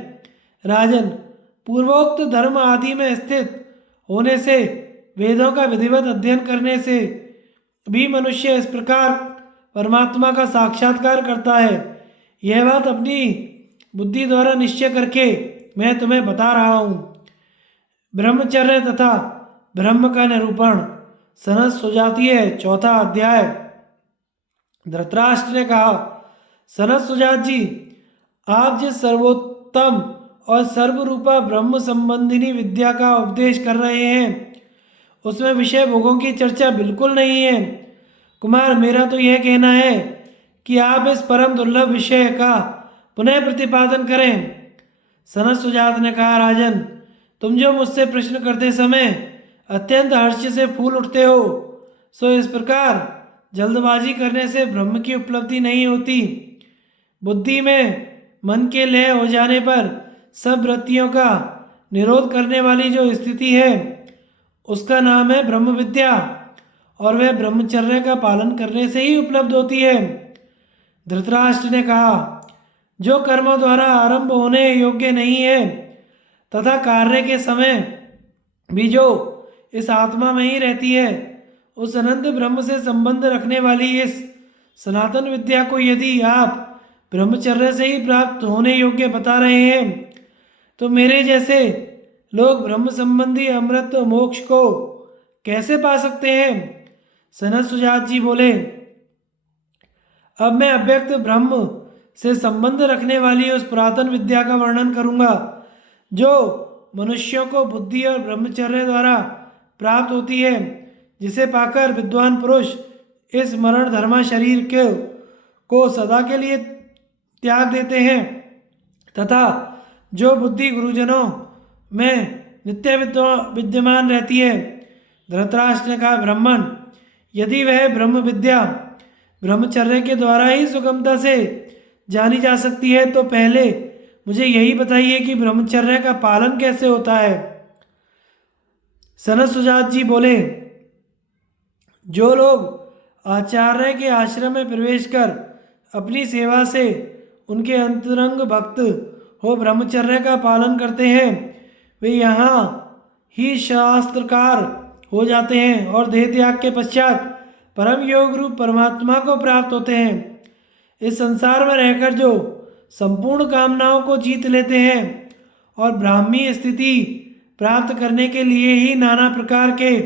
राजन, पूर्वोक्त धर्म आदि में स्थित होने से, वेदों का विधिवत अध्ययन करने से भी मनुष्य इस प्रकार परमात्मा का साक्षात्कार करता है। यह बात अपनी बुद्धि द्वारा निश्चय करके मैं तुम्हें बता रहा हूँ। ब्रह्मचर्य तथा ब्रह्म का निरूपण। सनद सुजातीय, चौथा अध्याय। धृतराष्ट्र ने कहा, सनद सुजात जी, आप जिस सर्वोत्तम और सर्वरूपा ब्रह्म संबंधिनी विद्या का उपदेश कर रहे हैं उसमें विषय भोगों की चर्चा बिल्कुल नहीं है। कुमार, मेरा तो यह कहना है कि आप इस परम दुर्लभ विषय का पुनः प्रतिपादन करें। सनद सुजात ने कहा, राजन, तुम जो मुझसे प्रश्न करते समय अत्यंत हर्ष से फूल उठते हो, सो इस प्रकार जल्दबाजी करने से ब्रह्म की उपलब्धि नहीं होती। बुद्धि में मन के लय हो जाने पर सब वृत्तियों का निरोध करने वाली जो स्थिति है उसका नाम है ब्रह्म विद्या, और वह ब्रह्मचर्य का पालन करने से ही उपलब्ध होती है। धृतराष्ट्र ने कहा, जो कर्मों द्वारा आरंभ होने योग्य नहीं है तथा कार्य के समय भी जो इस आत्मा में ही रहती है, उस अनंत ब्रह्म से संबंध रखने वाली इस सनातन विद्या को यदि आप ब्रह्मचर्य से ही प्राप्त होने योग्य बता रहे हैं तो मेरे जैसे लोग ब्रह्म संबंधी अमृत मोक्ष को कैसे पा सकते हैं। सनद सुजात जी बोले, अब मैं अव्यक्त ब्रह्म से संबंध रखने वाली उस पुरातन विद्या का वर्णन करूंगा जो मनुष्यों को बुद्धि और ब्रह्मचर्य द्वारा प्राप्त होती है, जिसे पाकर विद्वान पुरुष इस मरण धर्मा शरीर को सदा के लिए त्याग देते हैं तथा जो बुद्धि गुरुजनों में नित्य विद्यमान रहती है। धृतराष्ट्र ने कहा, ब्राह्मण, यदि वह ब्रह्म विद्या ब्रह्मचर्य के द्वारा ही सुगमता से जानी जा सकती है तो पहले मुझे यही बताइए कि ब्रह्मचर्य का पालन कैसे होता है। सनद सुजात जी बोले, जो लोग आचार्य के आश्रम में प्रवेश कर अपनी सेवा से उनके अंतरंग भक्त हो ब्रह्मचर्य का पालन करते हैं वे यहाँ ही शास्त्रकार हो जाते हैं और देह त्याग के पश्चात परम योग रूप परमात्मा को प्राप्त होते हैं। इस संसार में रहकर जो संपूर्ण कामनाओं को जीत लेते हैं और ब्राह्मी स्थिति प्राप्त करने के लिए ही नाना प्रकार के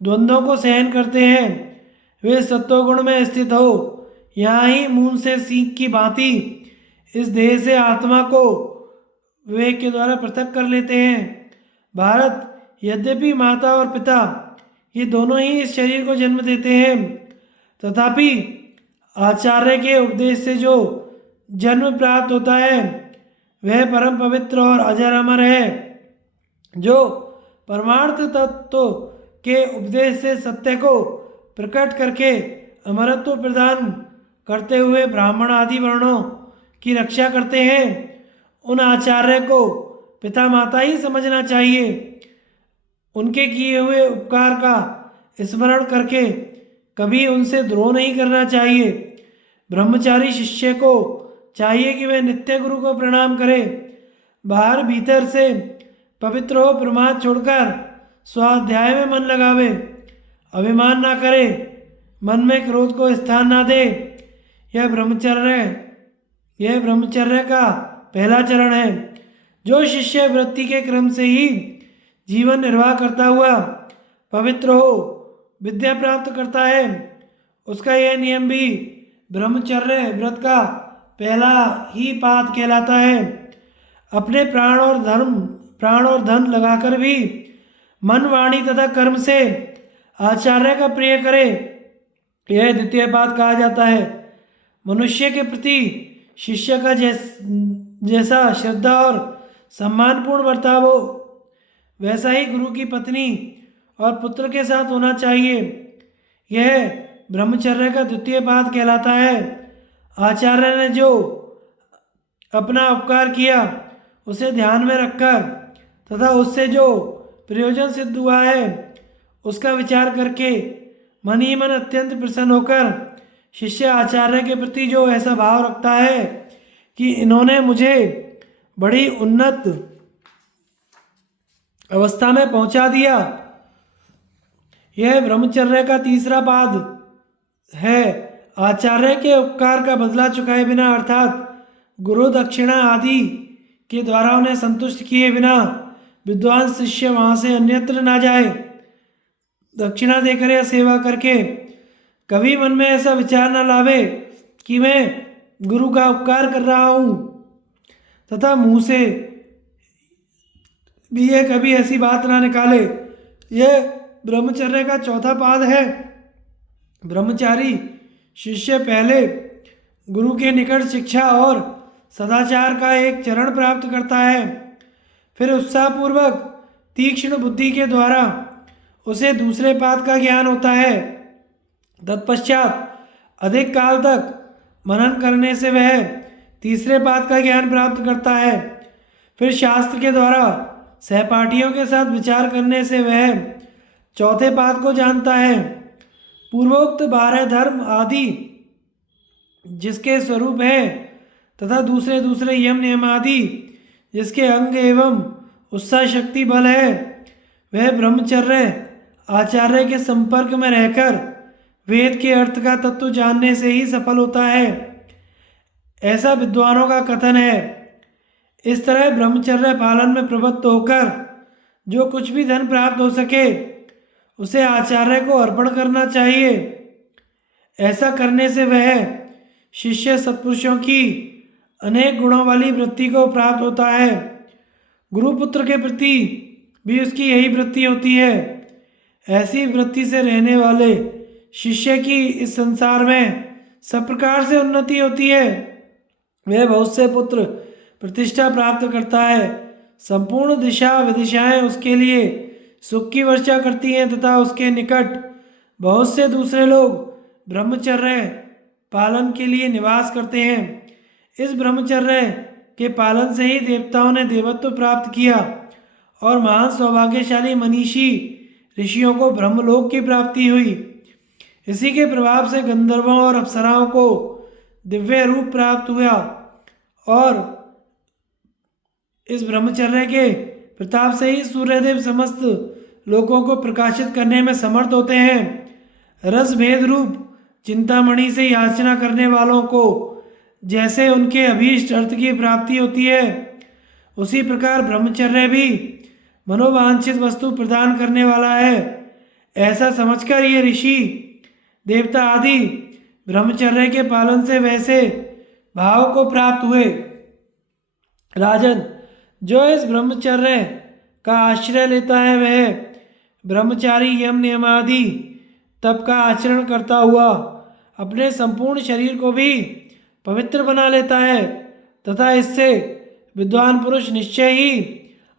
द्वंद्वों को सहन करते हैं, वे सत्वगुण में स्थित हो यहाँ ही मून से सीख की भांति इस देह से आत्मा को विवेक के द्वारा पृथक कर लेते हैं। भारत, यद्यपि माता और पिता ये दोनों ही इस शरीर को जन्म देते हैं, तथापि आचार्य के उपदेश से जो जन्म प्राप्त होता है वह परम पवित्र और अजर अमर है। जो परमार्थ तत्व के उपदेश से सत्य को प्रकट करके अमरत्व प्रदान करते हुए ब्राह्मण आदि वर्णों की रक्षा करते हैं, उन आचार्य को पिता माता ही समझना चाहिए। उनके किए हुए उपकार का स्मरण करके कभी उनसे द्रोह नहीं करना चाहिए। ब्रह्मचारी शिष्य को चाहिए कि वह नित्य गुरु को प्रणाम करे, बाहर भीतर से पवित्र हो प्रमाद छोड़कर स्वाध्याय में मन लगावे, अभिमान ना करे, मन में क्रोध को स्थान ना दे। यह ब्रह्मचर्य का पहला चरण है। जो शिष्य वृत्ति के क्रम से ही जीवन निर्वाह करता हुआ पवित्र हो विद्या प्राप्त करता है, उसका यह नियम भी ब्रह्मचर्य व्रत का पहला ही पाद कहलाता है। अपने प्राण और धन लगाकर भी मन, वाणी तथा कर्म से आचार्य का प्रिय करे, यह द्वितीय पाद कहा जाता है। मनुष्य के प्रति शिष्य का जैसा श्रद्धा और सम्मानपूर्ण बर्ताव हो, वैसा ही गुरु की पत्नी और पुत्र के साथ होना चाहिए। यह ब्रह्मचर्य का द्वितीय पाद कहलाता है। आचार्य ने जो अपना उपकार किया उसे ध्यान में रखकर तथा उससे जो प्रयोजन सिद्ध हुआ है उसका विचार करके मन ही मन अत्यंत प्रसन्न होकर शिष्य आचार्य के प्रति जो ऐसा भाव रखता है कि इन्होंने मुझे बड़ी उन्नत अवस्था में पहुंचा दिया, यह ब्रह्मचर्य का तीसरा पाद है। आचार्य के उपकार का बदला चुकाए बिना अर्थात गुरु दक्षिणा आदि के द्वारा उन्हें संतुष्ट किए बिना विद्वान शिष्य वहाँ से अन्यत्र ना जाए। दक्षिणा देकर या सेवा करके कभी मन में ऐसा विचार न लावे कि मैं गुरु का उपकार कर रहा हूँ, तथा मुंह से भी यह कभी ऐसी बात ना निकाले। यह ब्रह्मचर्य का चौथा पाद है। ब्रह्मचारी शिष्य पहले गुरु के निकट शिक्षा और सदाचार का एक चरण प्राप्त करता है, फिर उत्साहपूर्वक तीक्ष्ण बुद्धि के द्वारा उसे दूसरे पाद का ज्ञान होता है। तत्पश्चात अधिक काल तक मनन करने से वह तीसरे पाद का ज्ञान प्राप्त करता है। फिर शास्त्र के द्वारा सहपाठियों के साथ विचार करने से वह चौथे पाद को जानता है। पूर्वोक्त 12 धर्म आदि जिसके स्वरूप है तथा दूसरे यम नियम आदि जिसके अंग एवं उत्साह शक्ति बल है, वह ब्रह्मचर्य आचार्य के संपर्क में रहकर वेद के अर्थ का तत्व जानने से ही सफल होता है, ऐसा विद्वानों का कथन है। इस तरह ब्रह्मचर्य पालन में प्रवृत्त होकर जो कुछ भी धन प्राप्त हो सके उसे आचार्य को अर्पण करना चाहिए। ऐसा करने से वह शिष्य सत्पुरुषों की अनेक गुणों वाली वृत्ति को प्राप्त होता है। गुरुपुत्र के प्रति भी उसकी यही वृत्ति होती है। ऐसी वृत्ति से रहने वाले शिष्य की इस संसार में सब प्रकार से उन्नति होती है। वह बहुत से पुत्र प्रतिष्ठा प्राप्त करता है। संपूर्ण दिशा विदिशाएं उसके लिए सुख की वर्षा करती हैं तथा उसके निकट बहुत से दूसरे लोग ब्रह्मचर्य पालन के लिए निवास करते हैं। इस ब्रह्मचर्य के पालन से ही देवताओं ने देवत्व प्राप्त किया और महान सौभाग्यशाली मनीषी ऋषियों को ब्रह्मलोक की प्राप्ति हुई। इसी के प्रभाव से गंधर्वों और अप्सराओं को दिव्य रूप प्राप्त हुआ और इस ब्रह्मचर्य के प्रताप से ही सूर्यदेव समस्त लोगों को प्रकाशित करने में समर्थ होते हैं। रस भेद रूप चिंतामणि से याचना करने वालों को जैसे उनके अभीष्ट अर्थ की प्राप्ति होती है, उसी प्रकार ब्रह्मचर्य भी मनोवांछित वस्तु प्रदान करने वाला है। ऐसा समझकर ये ऋषि देवता आदि ब्रह्मचर्य के पालन से वैसे भाव को प्राप्त हुए। राजन, जो इस ब्रह्मचर्य का आश्रय लेता है वह ब्रह्मचारी यम नियम आदि तप का आचरण करता हुआ अपने संपूर्ण शरीर को भी पवित्र बना लेता है तथा इससे विद्वान पुरुष निश्चय ही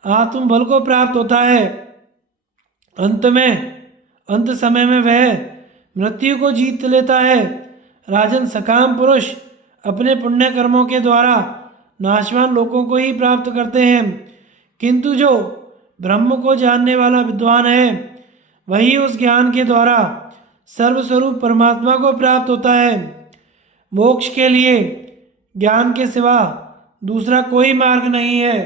आत्मबल को प्राप्त होता है। अंत समय में वह मृत्यु को जीत लेता है। राजन, सकाम पुरुष अपने पुण्य कर्मों के द्वारा नाशवान लोगों को ही प्राप्त करते हैं, किंतु जो ब्रह्म को जानने वाला विद्वान है वही उस ज्ञान के द्वारा सर्वस्वरूप परमात्मा को प्राप्त होता है। मोक्ष के लिए ज्ञान के सिवा दूसरा कोई मार्ग नहीं है।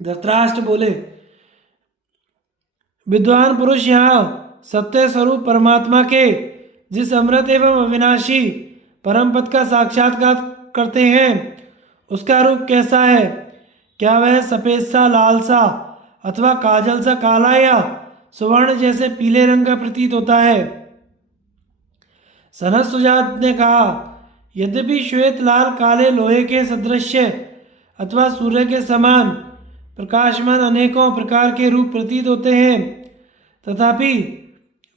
धृतराष्ट्र बोले, विद्वान पुरुष यहाँ सत्य स्वरूप परमात्मा के जिस अमृत एवं अविनाशी परम पद का साक्षात्कार करते हैं उसका रूप कैसा है? क्या वह सफ़ेद सा, लाल सा अथवा काजल सा काला या सुवर्ण जैसे पीले रंग का प्रतीत होता है? सनत सुजात ने कहा, यद्यपि श्वेत लाल काले लोहे के सदृश अथवा सूर्य के समान प्रकाशमान अनेकों प्रकार के रूप प्रतीत होते हैं, तथापि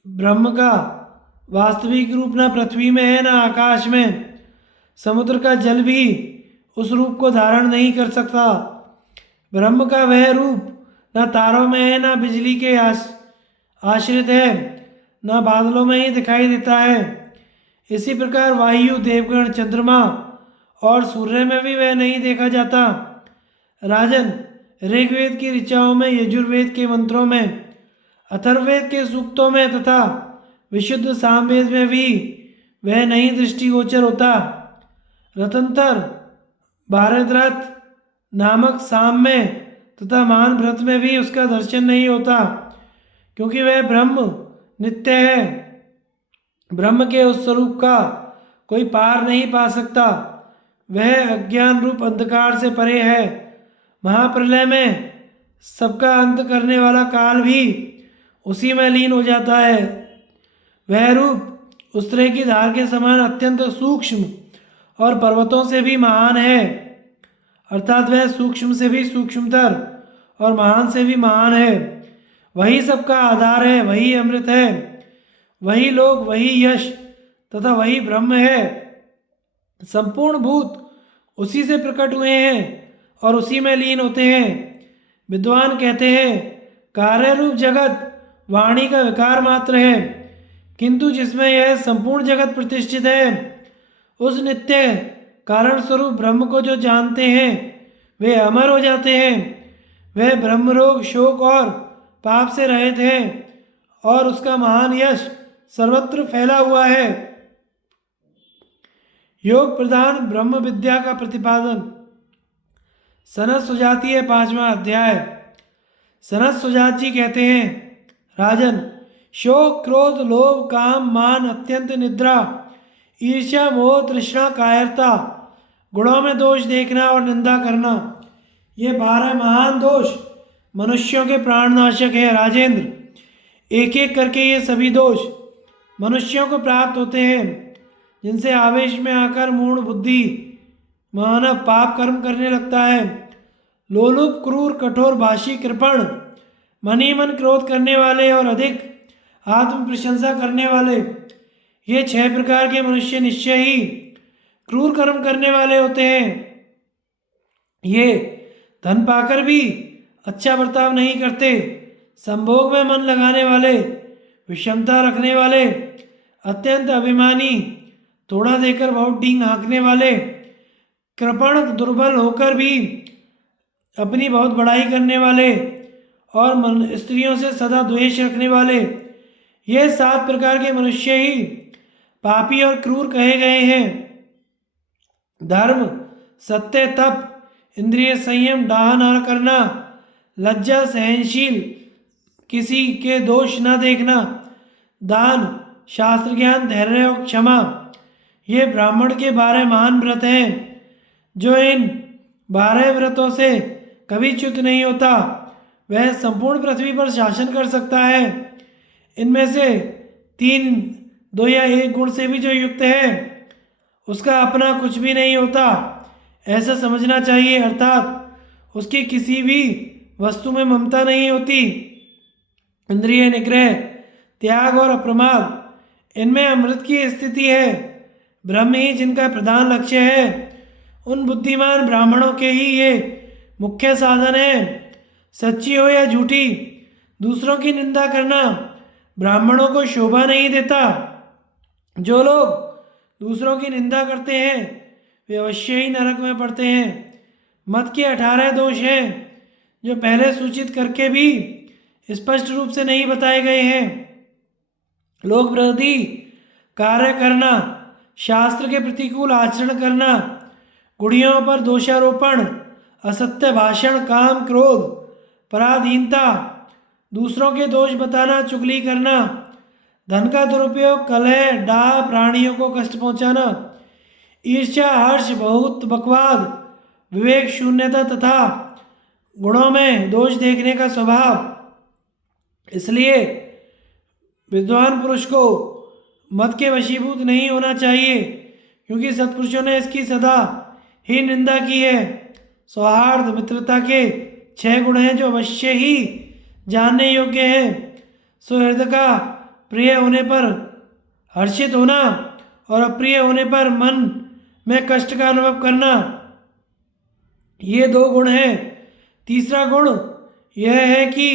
ब्रह्म का वास्तविक रूप न पृथ्वी में है न आकाश में। समुद्र का जल भी उस रूप को धारण नहीं कर सकता। ब्रह्म का वह रूप न तारों में है, न बिजली के आश्रित है, न बादलों में ही दिखाई देता है। इसी प्रकार वायु, देवगण, चंद्रमा और सूर्य में भी वह नहीं देखा जाता। राजन, ऋग्वेद की ऋचाओं में, यजुर्वेद के मंत्रों में, अथर्ववेद के सूक्तों में तथा विशुद्ध सामवेद में भी वह नहीं दृष्टिगोचर होता। रतंतर, भारतरथ नामक साम में तथा महान व्रत में भी उसका दर्शन नहीं होता, क्योंकि वह ब्रह्म नित्य है। ब्रह्म के उस स्वरूप का कोई पार नहीं पा सकता। वह अज्ञान रूप अंधकार से परे है। महाप्रलय में सबका अंत करने वाला काल भी उसी में लीन हो जाता है। वह रूप उस तरह की धार के समान अत्यंत सूक्ष्म और पर्वतों से भी महान है, अर्थात वह सूक्ष्म से भी सूक्ष्मतर और महान से भी महान है। वही सबका आधार है, वही अमृत है, वही लोक, वही यश तथा वही ब्रह्म है। संपूर्ण भूत उसी से प्रकट हुए हैं और उसी में लीन होते हैं। विद्वान कहते हैं, कार्य रूप जगत वाणी का विकार मात्र है, किंतु जिसमें यह संपूर्ण जगत प्रतिष्ठित है, उस नित्य कारण स्वरूप ब्रह्म को जो जानते हैं वे अमर हो जाते हैं। वह ब्रह्मरोग, शोक और पाप से रहित है और उसका महान यश सर्वत्र फैला हुआ है। योग प्रधान ब्रह्म विद्या का प्रतिपादन। सनत सुजातीय 5वां अध्याय। सनत सुजात जी कहते हैं, राजन, शोक, क्रोध, लोभ, काम, मान, अत्यंत निद्रा, ईर्ष्या, मोह, तृष्णा, कायरता, गुणों में दोष देखना और निंदा करना, ये 12 महान दोष मनुष्यों के प्राणनाशक हैं। राजेंद्र, एक एक करके ये सभी दोष मनुष्यों को प्राप्त होते हैं, जिनसे आवेश में आकर मूढ़ बुद्धि मानव पाप कर्म करने लगता है। लोलुप, क्रूर, कठोर भाषी, कृपण, मनी मन क्रोध करने वाले और अधिक आत्म प्रशंसा करने वाले, ये 6 प्रकार के मनुष्य निश्चय ही क्रूर कर्म करने वाले होते हैं। ये धन पाकर भी अच्छा बर्ताव नहीं करते, संभोग में मन लगाने वाले, विषमता रखने वाले, अत्यंत अभिमानी, थोड़ा देकर बहुत डींग हाँकने वाले, कृपण, दुर्बल होकर भी अपनी बहुत बड़ाई करने वाले और स्त्रियों से सदा द्वेष रखने वाले, ये 7 प्रकार के मनुष्य ही पापी और क्रूर कहे गए हैं। धर्म, सत्य, तप, इंद्रिय संयम, डाह न करना, लज्जा, सहनशील, किसी के दोष न देखना, दान, शास्त्र ज्ञान, धैर्य और क्षमा, ये ब्राह्मण के 12 महान व्रत हैं। जो इन 12 व्रतों से कभी च्युत नहीं होता, वह संपूर्ण पृथ्वी पर शासन कर सकता है। इनमें से 3, 2 या 1 गुण से भी जो युक्त है, उसका अपना कुछ भी नहीं होता, ऐसा समझना चाहिए। अर्थात उसकी किसी भी वस्तु में ममता नहीं होती। इंद्रिय निग्रह, त्याग और अप्रमाद, इनमें अमृत की स्थिति है। ब्रह्म ही जिनका प्रधान लक्ष्य है, उन बुद्धिमान ब्राह्मणों के ही ये मुख्य साधन है। सच्ची हो या झूठी, दूसरों की निंदा करना ब्राह्मणों को शोभा नहीं देता। जो लोग दूसरों की निंदा करते हैं वे अवश्य ही नरक में पड़ते हैं। मत के 18 दोष हैं, जो पहले सूचित करके भी स्पष्ट रूप से नहीं बताए गए हैं। लोक विरोधी कार्य करना, शास्त्र के प्रतिकूल आचरण करना, गुड़ियों पर दोषारोपण, असत्य भाषण, काम, क्रोध, पराधीनता, दूसरों के दोष बताना, चुगली करना, धन का दुरुपयोग, कलह, डाह, प्राणियों को कष्ट पहुंचाना, ईर्ष्या, हर्ष, बहुत बकवाद, विवेक शून्यता तथा गुणों में दोष देखने का स्वभाव। इसलिए विद्वान पुरुष को मत के वशीभूत नहीं होना चाहिए, क्योंकि सत्पुरुषों ने इसकी सदा ही निंदा की है। सौहार्द, मित्रता के 6 गुण हैं जो अवश्य ही जानने योग्य हैं। सुहृद का प्रिय होने पर हर्षित होना और अप्रिय होने पर मन में कष्ट का अनुभव करना, ये 2 गुण हैं। तीसरा गुण यह है कि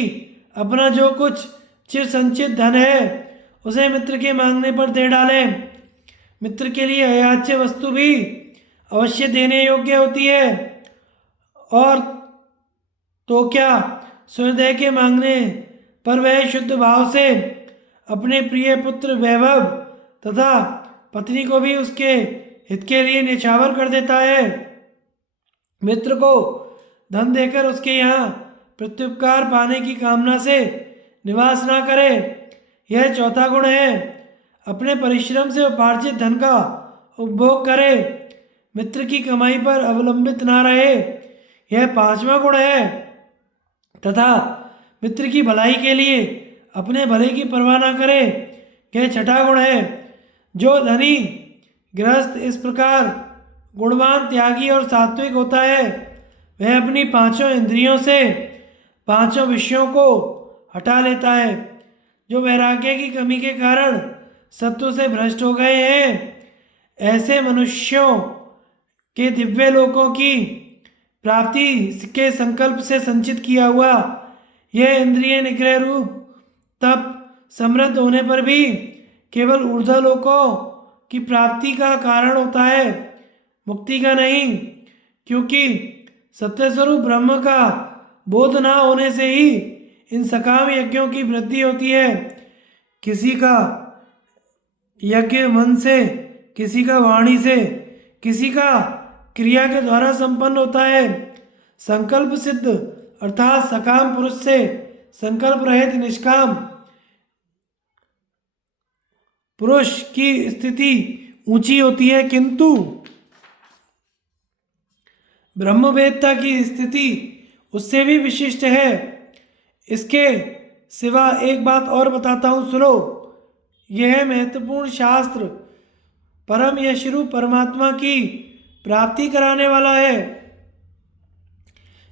अपना जो कुछ चिर संचित धन है उसे मित्र के मांगने पर दे डालें। मित्र के लिए अयाच्य वस्तु भी अवश्य देने योग्य होती है, और तो क्या सुहृदय के मांगने पर वह शुद्ध भाव से अपने प्रिय पुत्र, वैभव तथा पत्नी को भी उसके हित के लिए निछावर कर देता है। मित्र को धन देकर उसके यहाँ प्रत्युपकार पाने की कामना से निवास ना करे, यह चौथा गुण है। अपने परिश्रम से उपार्जित धन का उपभोग करे, मित्र की कमाई पर अवलंबित ना रहे, यह 5वां गुण है। तथा मित्र की भलाई के लिए अपने भले की परवाह ना करे, यह 6ठा गुण है। जो धनी गृहस्थ इस प्रकार गुणवान, त्यागी और सात्विक होता है, वह अपनी 5 इंद्रियों से 5 विषयों को हटा लेता है। जो वैराग्य की कमी के कारण सत्व से भ्रष्ट हो गए हैं, ऐसे मनुष्यों के दिव्य लोकों की प्राप्ति के संकल्प से संचित किया हुआ यह इंद्रिय निग्रह रूप तप समृद्ध होने पर भी केवल ऊर्ध्व लोकों की प्राप्ति का कारण होता है, मुक्ति का नहीं। क्योंकि सत्यस्वरूप ब्रह्म का बोध ना होने से ही इन सकाम यज्ञों की वृद्धि होती है। किसी का यज्ञ मन से, किसी का वाणी से, किसी का क्रिया के द्वारा संपन्न होता है। संकल्प सिद्ध अर्थात सकाम पुरुष से संकल्प रहित निष्काम पुरुष की स्थिति ऊंची होती है, किंतु ब्रह्मवेत्ता की स्थिति उससे भी विशिष्ट है। इसके सिवा एक बात और बताता हूँ, सुनो। यह महत्वपूर्ण शास्त्र परम यश रूप परमात्मा की प्राप्ति कराने वाला है।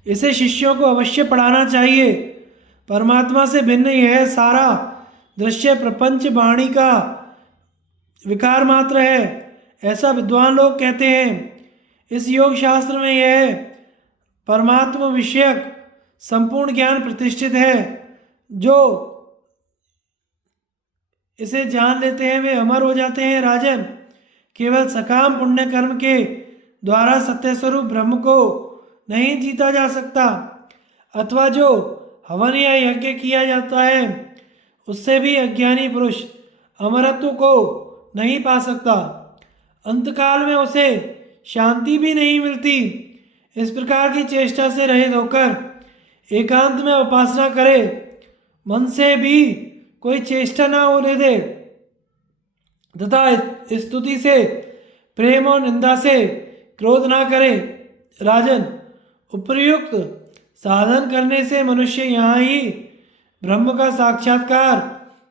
इसे शिष्यों को अवश्य पढ़ाना चाहिए। परमात्मा से भिन्न यह सारा दृश्य प्रपंच वाणी का विकार मात्र है, ऐसा विद्वान लोग कहते हैं। इस योग शास्त्र में यह परमात्मा विषयक संपूर्ण ज्ञान प्रतिष्ठित है। जो इसे जान लेते हैं वे अमर हो जाते हैं। राजन, केवल सकाम पुण्य कर्म के द्वारा सत्यस्वरूप ब्रह्म को नहीं जीता जा सकता, अथवा जो हवन या यज्ञ किया जाता है उससे भी अज्ञानी पुरुष अमरत्व को नहीं पा सकता। अंतकाल में उसे शांति भी नहीं मिलती। इस प्रकार की चेष्टा से रहित होकर एकांत में उपासना करे, मन से भी कोई चेष्टा ना होने दे, तथा स्तुति से, प्रेम और निंदा से क्रोध ना करे। राजन, उपर्युक्त साधन करने से मनुष्य यहाँ ही ब्रह्म का साक्षात्कार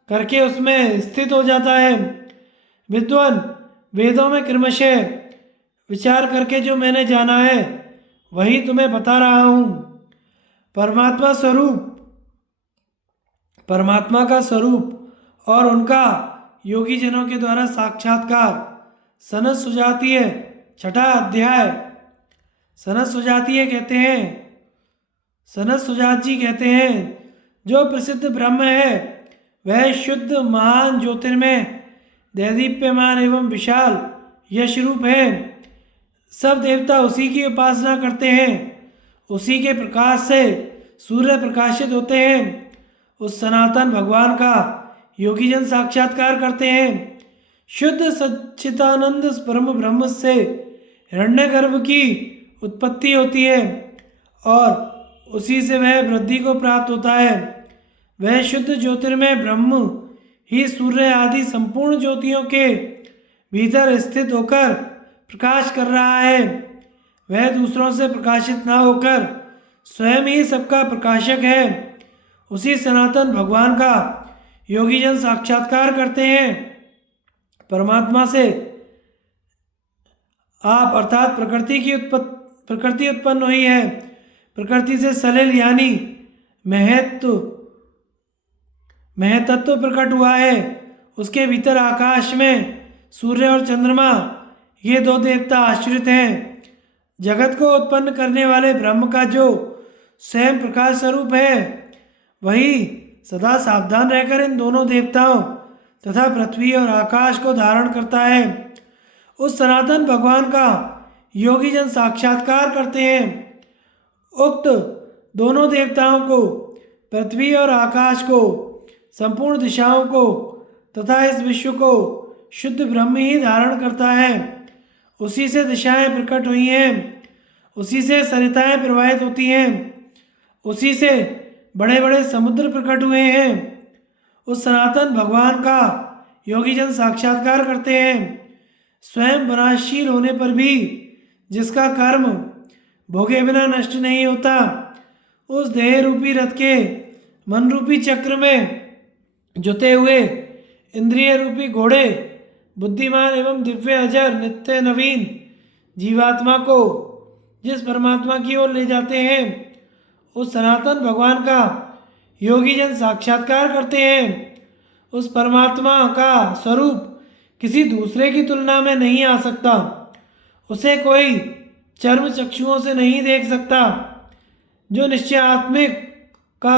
करके उसमें स्थित हो जाता है। विद्वान, वेदों में क्रमशः विचार करके जो मैंने जाना है वही तुम्हें बता रहा हूँ। परमात्मा का स्वरूप और उनका योगी जनों के द्वारा साक्षात्कार। सनत सुजातीय 6ठा अध्याय। सनत सुजातीय कहते हैं, सनत सुजात जी कहते हैं, जो प्रसिद्ध ब्रह्म है वह शुद्ध महान ज्योतिर्मय दैदीप्यमान एवं विशाल यश रूप है। सब देवता उसी की उपासना करते हैं, उसी के प्रकाश से सूर्य प्रकाशित होते हैं। उस सनातन भगवान का योगीजन साक्षात्कार करते हैं। शुद्ध सच्चिदानंद परम ब्रह्म से हिरण्यगर्भ की उत्पत्ति होती है और उसी से वह वृद्धि को प्राप्त होता है। वह शुद्ध ज्योतिर्मय ब्रह्म ही सूर्य आदि संपूर्ण ज्योतियों के भीतर स्थित होकर प्रकाश कर रहा है। वह दूसरों से प्रकाशित ना होकर स्वयं ही सबका प्रकाशक है। उसी सनातन भगवान का योगी जन साक्षात्कार करते हैं। परमात्मा से आप अर्थात प्रकृति उत्पन्न हुई है। प्रकृति से सलिल यानी महतत्व प्रकट हुआ है। उसके भीतर आकाश में सूर्य और चंद्रमा ये दो देवता आश्रित हैं। जगत को उत्पन्न करने वाले ब्रह्म का जो स्वयं प्रकाश स्वरूप है, वही सदा सावधान रहकर इन दोनों देवताओं तथा पृथ्वी और आकाश को धारण करता है। उस सनातन भगवान का योगी जन साक्षात्कार करते हैं। उक्त दोनों देवताओं को, पृथ्वी और आकाश को, संपूर्ण दिशाओं को तथा इस विश्व को शुद्ध ब्रह्म ही धारण करता है। उसी से दिशाएं प्रकट हुई हैं, उसी से सरिताएं प्रवाहित होती हैं, उसी से बड़े बड़े समुद्र प्रकट हुए हैं। उस सनातन भगवान का योगी जन साक्षात्कार करते हैं। स्वयं विनाशशील होने पर भी जिसका कर्म भोगे बिना नष्ट नहीं होता, उस देह रूपी रथ के मन रूपी चक्र में जुते हुए इंद्रिय रूपी घोड़े बुद्धिमान एवं दिव्य अजर नित्य नवीन जीवात्मा को जिस परमात्मा की ओर ले जाते हैं, उस सनातन भगवान का योगी जन साक्षात्कार करते हैं। उस परमात्मा का स्वरूप किसी दूसरे की तुलना में नहीं आ सकता। उसे कोई चर्म चक्षुओं से नहीं देख सकता। जो निश्चय आत्मिक का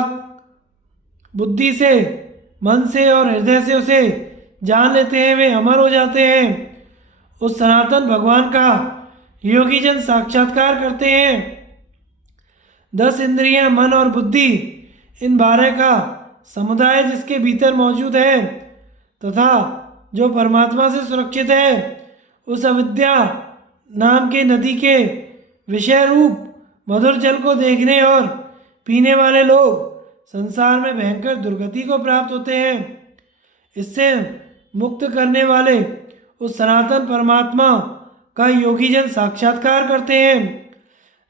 बुद्धि से, मन से और हृदय से उसे जान लेते हैं, वे अमर हो जाते हैं। उस सनातन भगवान का योगी जन साक्षात्कार करते हैं। 10 इंद्रियां, मन और बुद्धि, इन 12 का समुदाय जिसके भीतर मौजूद है तथा जो परमात्मा से सुरक्षित है, उस अविद्या नाम के नदी के विषय रूप मधुर जल को देखने और पीने वाले लोग संसार में भयंकर दुर्गति को प्राप्त होते हैं। इससे मुक्त करने वाले उस सनातन परमात्मा का योगी जन साक्षात्कार करते हैं।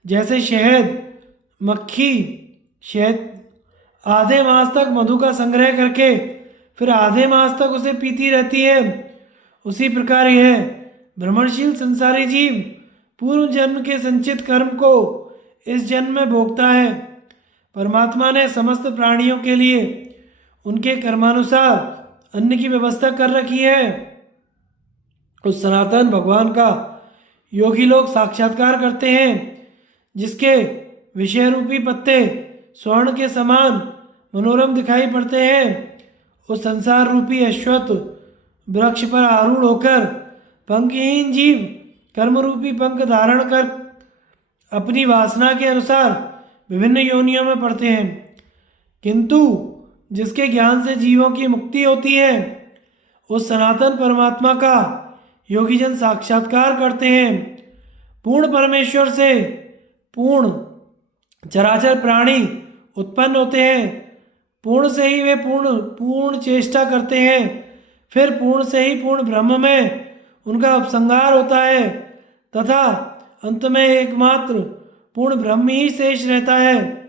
जैसे शहद आधे मास तक मधु का संग्रह करके फिर आधे मास तक उसे पीती रहती है, उसी प्रकार यह भ्रमणशील संसारी जीव पूर्व जन्म के संचित कर्म को इस जन्म में भोगता है। परमात्मा ने समस्त प्राणियों के लिए उनके कर्मानुसार अन्न की व्यवस्था कर रखी है। उस सनातन भगवान का योगी लोग साक्षात्कार करते हैं, जिसके विषय रूपी पत्ते स्वर्ण के समान मनोरम दिखाई पड़ते हैं। उस संसार रूपी अश्वत्थ वृक्ष पर आरूढ़ होकर पंखहीन जीव कर्म रूपी पंख धारण कर अपनी वासना के अनुसार विभिन्न योनियों में पड़ते हैं। किंतु जिसके ज्ञान से जीवों की मुक्ति होती है, उस सनातन परमात्मा का योगी जन साक्षात्कार करते हैं। पूर्ण परमेश्वर से पूर्ण चराचर प्राणी उत्पन्न होते हैं। पूर्ण से ही वे पूर्ण चेष्टा करते हैं। फिर पूर्ण से ही पूर्ण ब्रह्म में उनका उपसंहार होता है तथा अंत में एकमात्र पूर्ण ब्रह्म ही शेष रहता है।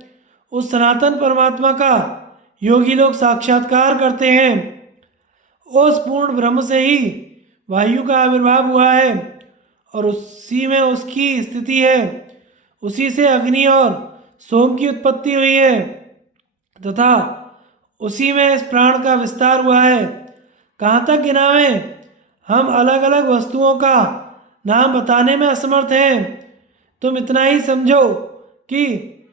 उस सनातन परमात्मा का योगी लोग साक्षात्कार करते हैं। उस पूर्ण ब्रह्म से ही वायु का आविर्भाव हुआ है और उसी में उसकी स्थिति है। उसी से अग्नि और सोम की उत्पत्ति हुई है तथा उसी में इस प्राण का विस्तार हुआ है। कहाँ तक गिनावें, हम अलग अलग वस्तुओं का नाम बताने में असमर्थ हैं। तुम इतना ही समझो कि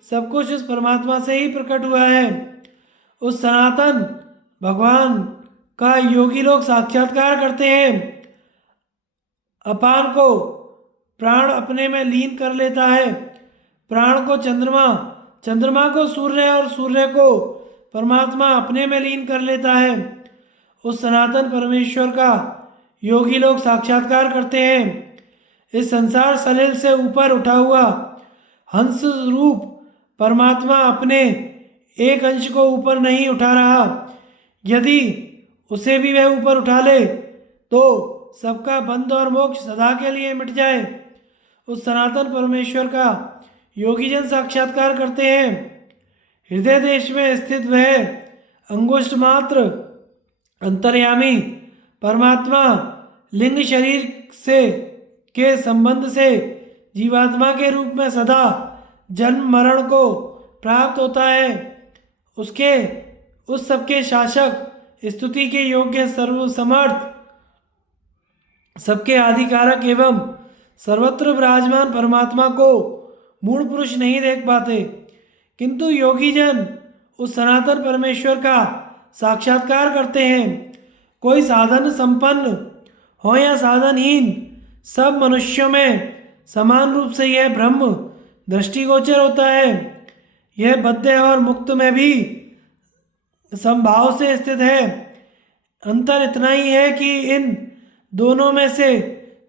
सब कुछ उस परमात्मा से ही प्रकट हुआ है। उस सनातन भगवान का योगी लोग साक्षात्कार करते हैं। अपान को प्राण अपने में लीन कर लेता है। प्राण को चंद्रमा, चंद्रमा को सूर्य और सूर्य को परमात्मा अपने में लीन कर लेता है। उस सनातन परमेश्वर का योगी लोग साक्षात्कार करते हैं। इस संसार सलिल से ऊपर उठा हुआ हंस रूप परमात्मा अपने एक अंश को ऊपर नहीं उठा रहा। यदि उसे भी वह ऊपर उठा ले तो सबका बंध और मोक्ष सदा के लिए मिट जाए। उस सनातन परमेश्वर का योगीजन साक्षात्कार करते हैं। हृदय देश में स्थित वह अंगुष्ठ मात्र अंतर्यामी परमात्मा लिंग शरीर से के संबंध से जीवात्मा के रूप में सदा जन्म मरण को प्राप्त होता है। उसके उस सबके शासक, स्तुति के योग्य, सर्वसमर्थ, सबके आधिकारक एवं सर्वत्र विराजमान परमात्मा को मूल पुरुष नहीं देख पाते, किंतु योगी जन उस सनातन परमेश्वर का साक्षात्कार करते हैं। कोई साधन संपन्न हो या साधनहीन, सब मनुष्यों में समान रूप से यह ब्रह्म दृष्टिगोचर होता है। यह बद्ध और मुक्त में भी समभाव से स्थित है। अंतर इतना ही है कि इन दोनों में से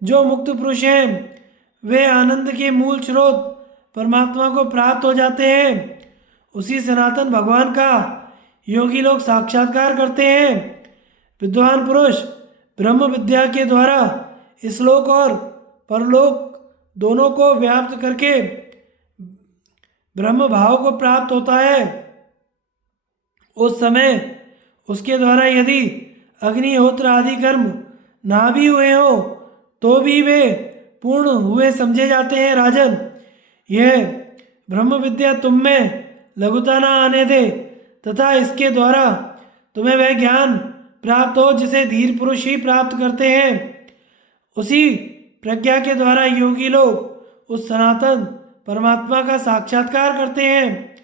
जो मुक्त पुरुष हैं वे आनंद के मूल स्रोत परमात्मा को प्राप्त हो जाते हैं। उसी सनातन भगवान का योगी लोग साक्षात्कार करते हैं। विद्वान पुरुष ब्रह्म विद्या के द्वारा इस लोक और परलोक दोनों को व्याप्त करके ब्रह्म भाव को प्राप्त होता है। उस समय उसके द्वारा यदि अग्निहोत्र आदि कर्म ना भी हुए हो तो भी वे पूर्ण हुए समझे जाते हैं। राजन, यह ब्रह्म विद्या तुम में लघुता न आने दे तथा इसके द्वारा तुम्हें वह ज्ञान प्राप्त हो जिसे धीर पुरुष ही प्राप्त करते हैं। उसी प्रज्ञा के द्वारा योगी लोग उस सनातन परमात्मा का साक्षात्कार करते हैं।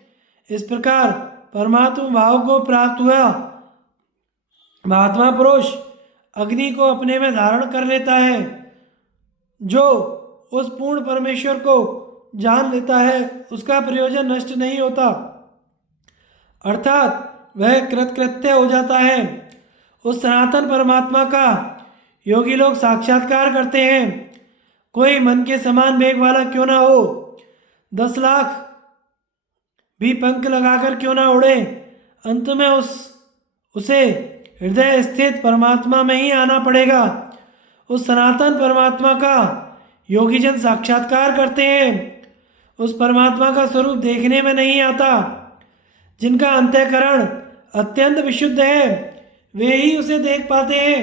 इस प्रकार परमात्मा भाव को प्राप्त हुआ महात्मा पुरुष अग्नि को अपने में धारण कर लेता है। जो उस पूर्ण परमेश्वर को जान लेता है उसका प्रयोजन नष्ट नहीं होता, अर्थात वह कृतकृत्य हो जाता है। उस सनातन परमात्मा का योगी लोग साक्षात्कार करते हैं। कोई मन के समान वेग वाला क्यों ना हो, 10 लाख भी पंख लगाकर क्यों ना उड़े, अंत में उसे हृदय स्थित परमात्मा में ही आना पड़ेगा। उस सनातन परमात्मा का योगीजन साक्षात्कार करते हैं। उस परमात्मा का स्वरूप देखने में नहीं आता। जिनका अंतःकरण अत्यंत विशुद्ध है वे ही उसे देख पाते हैं।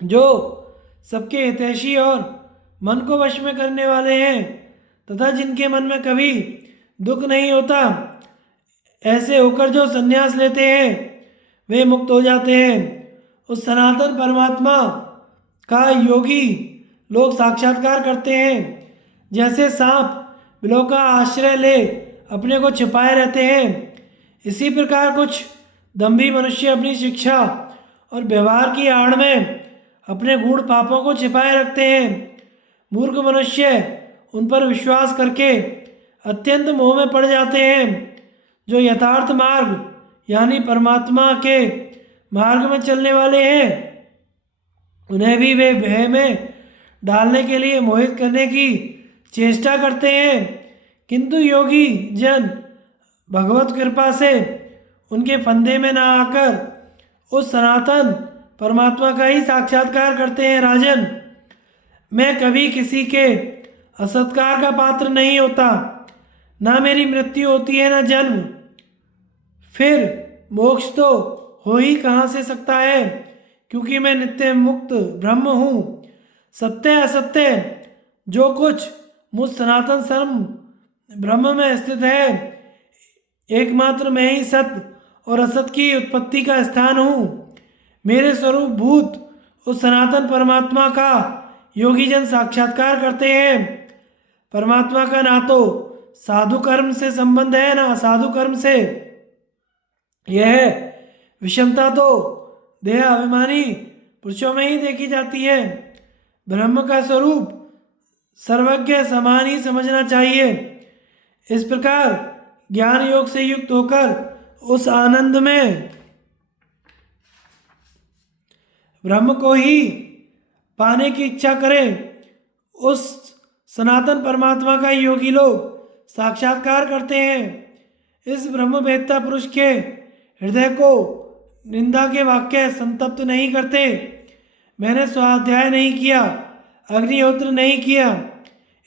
जो सबके हितैषी और मन को वश में करने वाले हैं तथा जिनके मन में कभी दुख नहीं होता, ऐसे होकर जो संन्यास लेते हैं वे मुक्त हो जाते हैं। उस सनातन परमात्मा का योगी लोग साक्षात्कार करते हैं। जैसे सांप बिलों का आश्रय ले अपने को छिपाए रहते हैं, इसी प्रकार कुछ दंभी मनुष्य अपनी शिक्षा और व्यवहार की आड़ में अपने गूढ़ पापों को छिपाए रखते हैं। मूर्ख मनुष्य उन पर विश्वास करके अत्यंत मोह में पड़ जाते हैं। जो यथार्थ मार्ग यानी परमात्मा के मार्ग में चलने वाले हैं उन्हें भी वे भय में डालने के लिए मोहित करने की चेष्टा करते हैं, किंतु योगी जन भगवत कृपा से उनके फंदे में ना आकर उस सनातन परमात्मा का ही साक्षात्कार करते हैं। राजन, मैं कभी किसी के असत्कार का पात्र नहीं होता, ना मेरी मृत्यु होती है ना जन्म, फिर मोक्ष तो हो ही कहाँ से सकता है, क्योंकि मैं नित्य मुक्त ब्रह्म हूँ। सत्य असत्य जो कुछ मुझ सनातन सर्व ब्रह्म में स्थित है, एकमात्र मैं ही सत्य और असत की उत्पत्ति का स्थान हूँ। मेरे स्वरूप भूत उस सनातन परमात्मा का योगीजन साक्षात्कार करते हैं। परमात्मा का ना तो साधु कर्म से संबंध है ना असाधु कर्म से। यह विषमता तो देह अभिमानी पुरुषों में ही देखी जाती है। ब्रह्म का स्वरूप सर्वज्ञ समान ही समझना चाहिए। इस प्रकार ज्ञान योग से युक्त होकर उस आनंद में ब्रह्म को ही पाने की इच्छा करें, उस सनातन परमात्मा का योगी लोग साक्षात्कार करते हैं। इस ब्रह्मवेत्ता पुरुष के हृदय को निंदा के वाक्य संतप्त नहीं करते। मैंने स्वाध्याय नहीं किया, अग्निहोत्र नहीं किया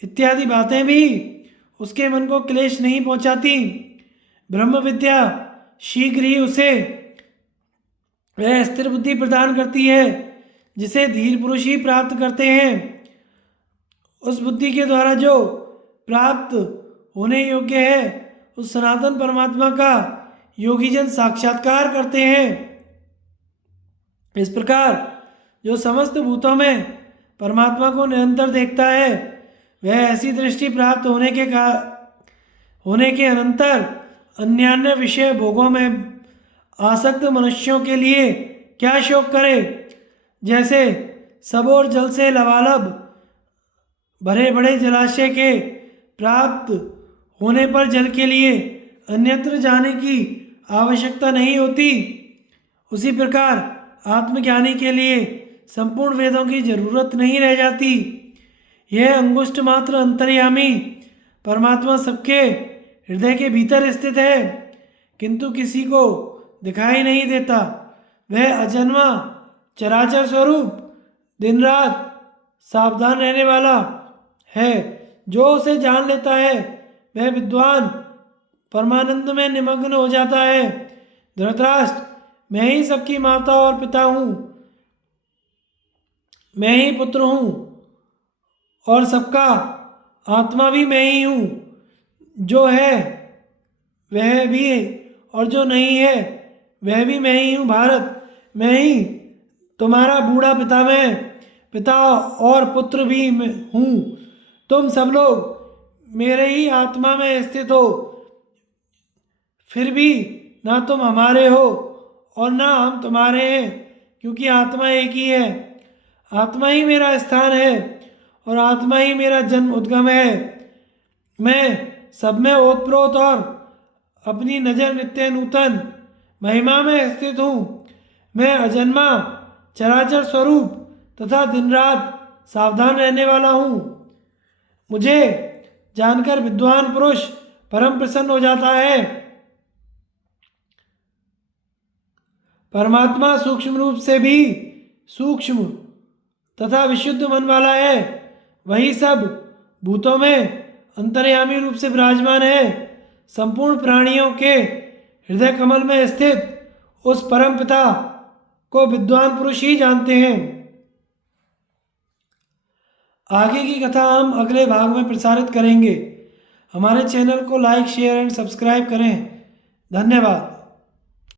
इत्यादि बातें भी उसके मन को क्लेश नहीं पहुंचाती। ब्रह्म विद्या शीघ्र ही उसे वह स्थिर बुद्धि प्रदान करती है जिसे धीर पुरुष ही प्राप्त करते हैं। उस बुद्धि के द्वारा जो प्राप्त होने योग्य है उस सनातन परमात्मा का योगीजन साक्षात्कार करते हैं। इस प्रकार जो समस्त भूतों में परमात्मा को निरंतर देखता है वह ऐसी दृष्टि प्राप्त होने के अनंतर अन्यान्य विषय भोगों में आसक्त मनुष्यों के लिए क्या शोक करे। जैसे सब और जल से लबालब भरे बड़े जलाशय के प्राप्त होने पर जल के लिए अन्यत्र जाने की आवश्यकता नहीं होती, उसी प्रकार आत्मज्ञानी के लिए संपूर्ण वेदों की जरूरत नहीं रह जाती। यह अंगुष्ठ मात्र अंतर्यामी परमात्मा सबके हृदय के भीतर स्थित है, किंतु किसी को दिखाई नहीं देता। वह अजन्मा चराचर स्वरूप दिन रात सावधान रहने वाला है। जो उसे जान लेता है वह विद्वान परमानंद में निमग्न हो जाता है। धृतराष्ट्र, मैं ही सबकी माता और पिता हूँ, मैं ही पुत्र हूँ और सबका आत्मा भी मैं ही हूँ। जो है वह भी और जो नहीं है वह भी मैं ही हूँ। भारत, मैं ही तुम्हारा बूढ़ा पिता और पुत्र भी हूँ। तुम सब लोग मेरे ही आत्मा में स्थित हो, फिर भी ना तुम हमारे हो और ना हम तुम्हारे हैं, क्योंकि आत्मा एक ही है। आत्मा ही मेरा स्थान है और आत्मा ही मेरा जन्म उद्गम है। मैं सब में ओतप्रोत और अपनी नज़र नित्य नूतन महिमा में स्थित हूँ। मैं अजन्मा चराचर स्वरूप तथा दिन रात सावधान रहने वाला हूँ। मुझे जानकर विद्वान पुरुष परम प्रसन्न हो जाता है। परमात्मा सूक्ष्म रूप से भी सूक्ष्म तथा विशुद्ध मन वाला है। वही सब भूतों में अंतर्यामी रूप से विराजमान है। संपूर्ण प्राणियों के हृदय कमल में स्थित उस परम पिता को विद्वान पुरुष ही जानते हैं। आगे की कथा हम अगले भाग में प्रसारित करेंगे। हमारे चैनल को लाइक, शेयर एंड सब्सक्राइब करें। धन्यवाद।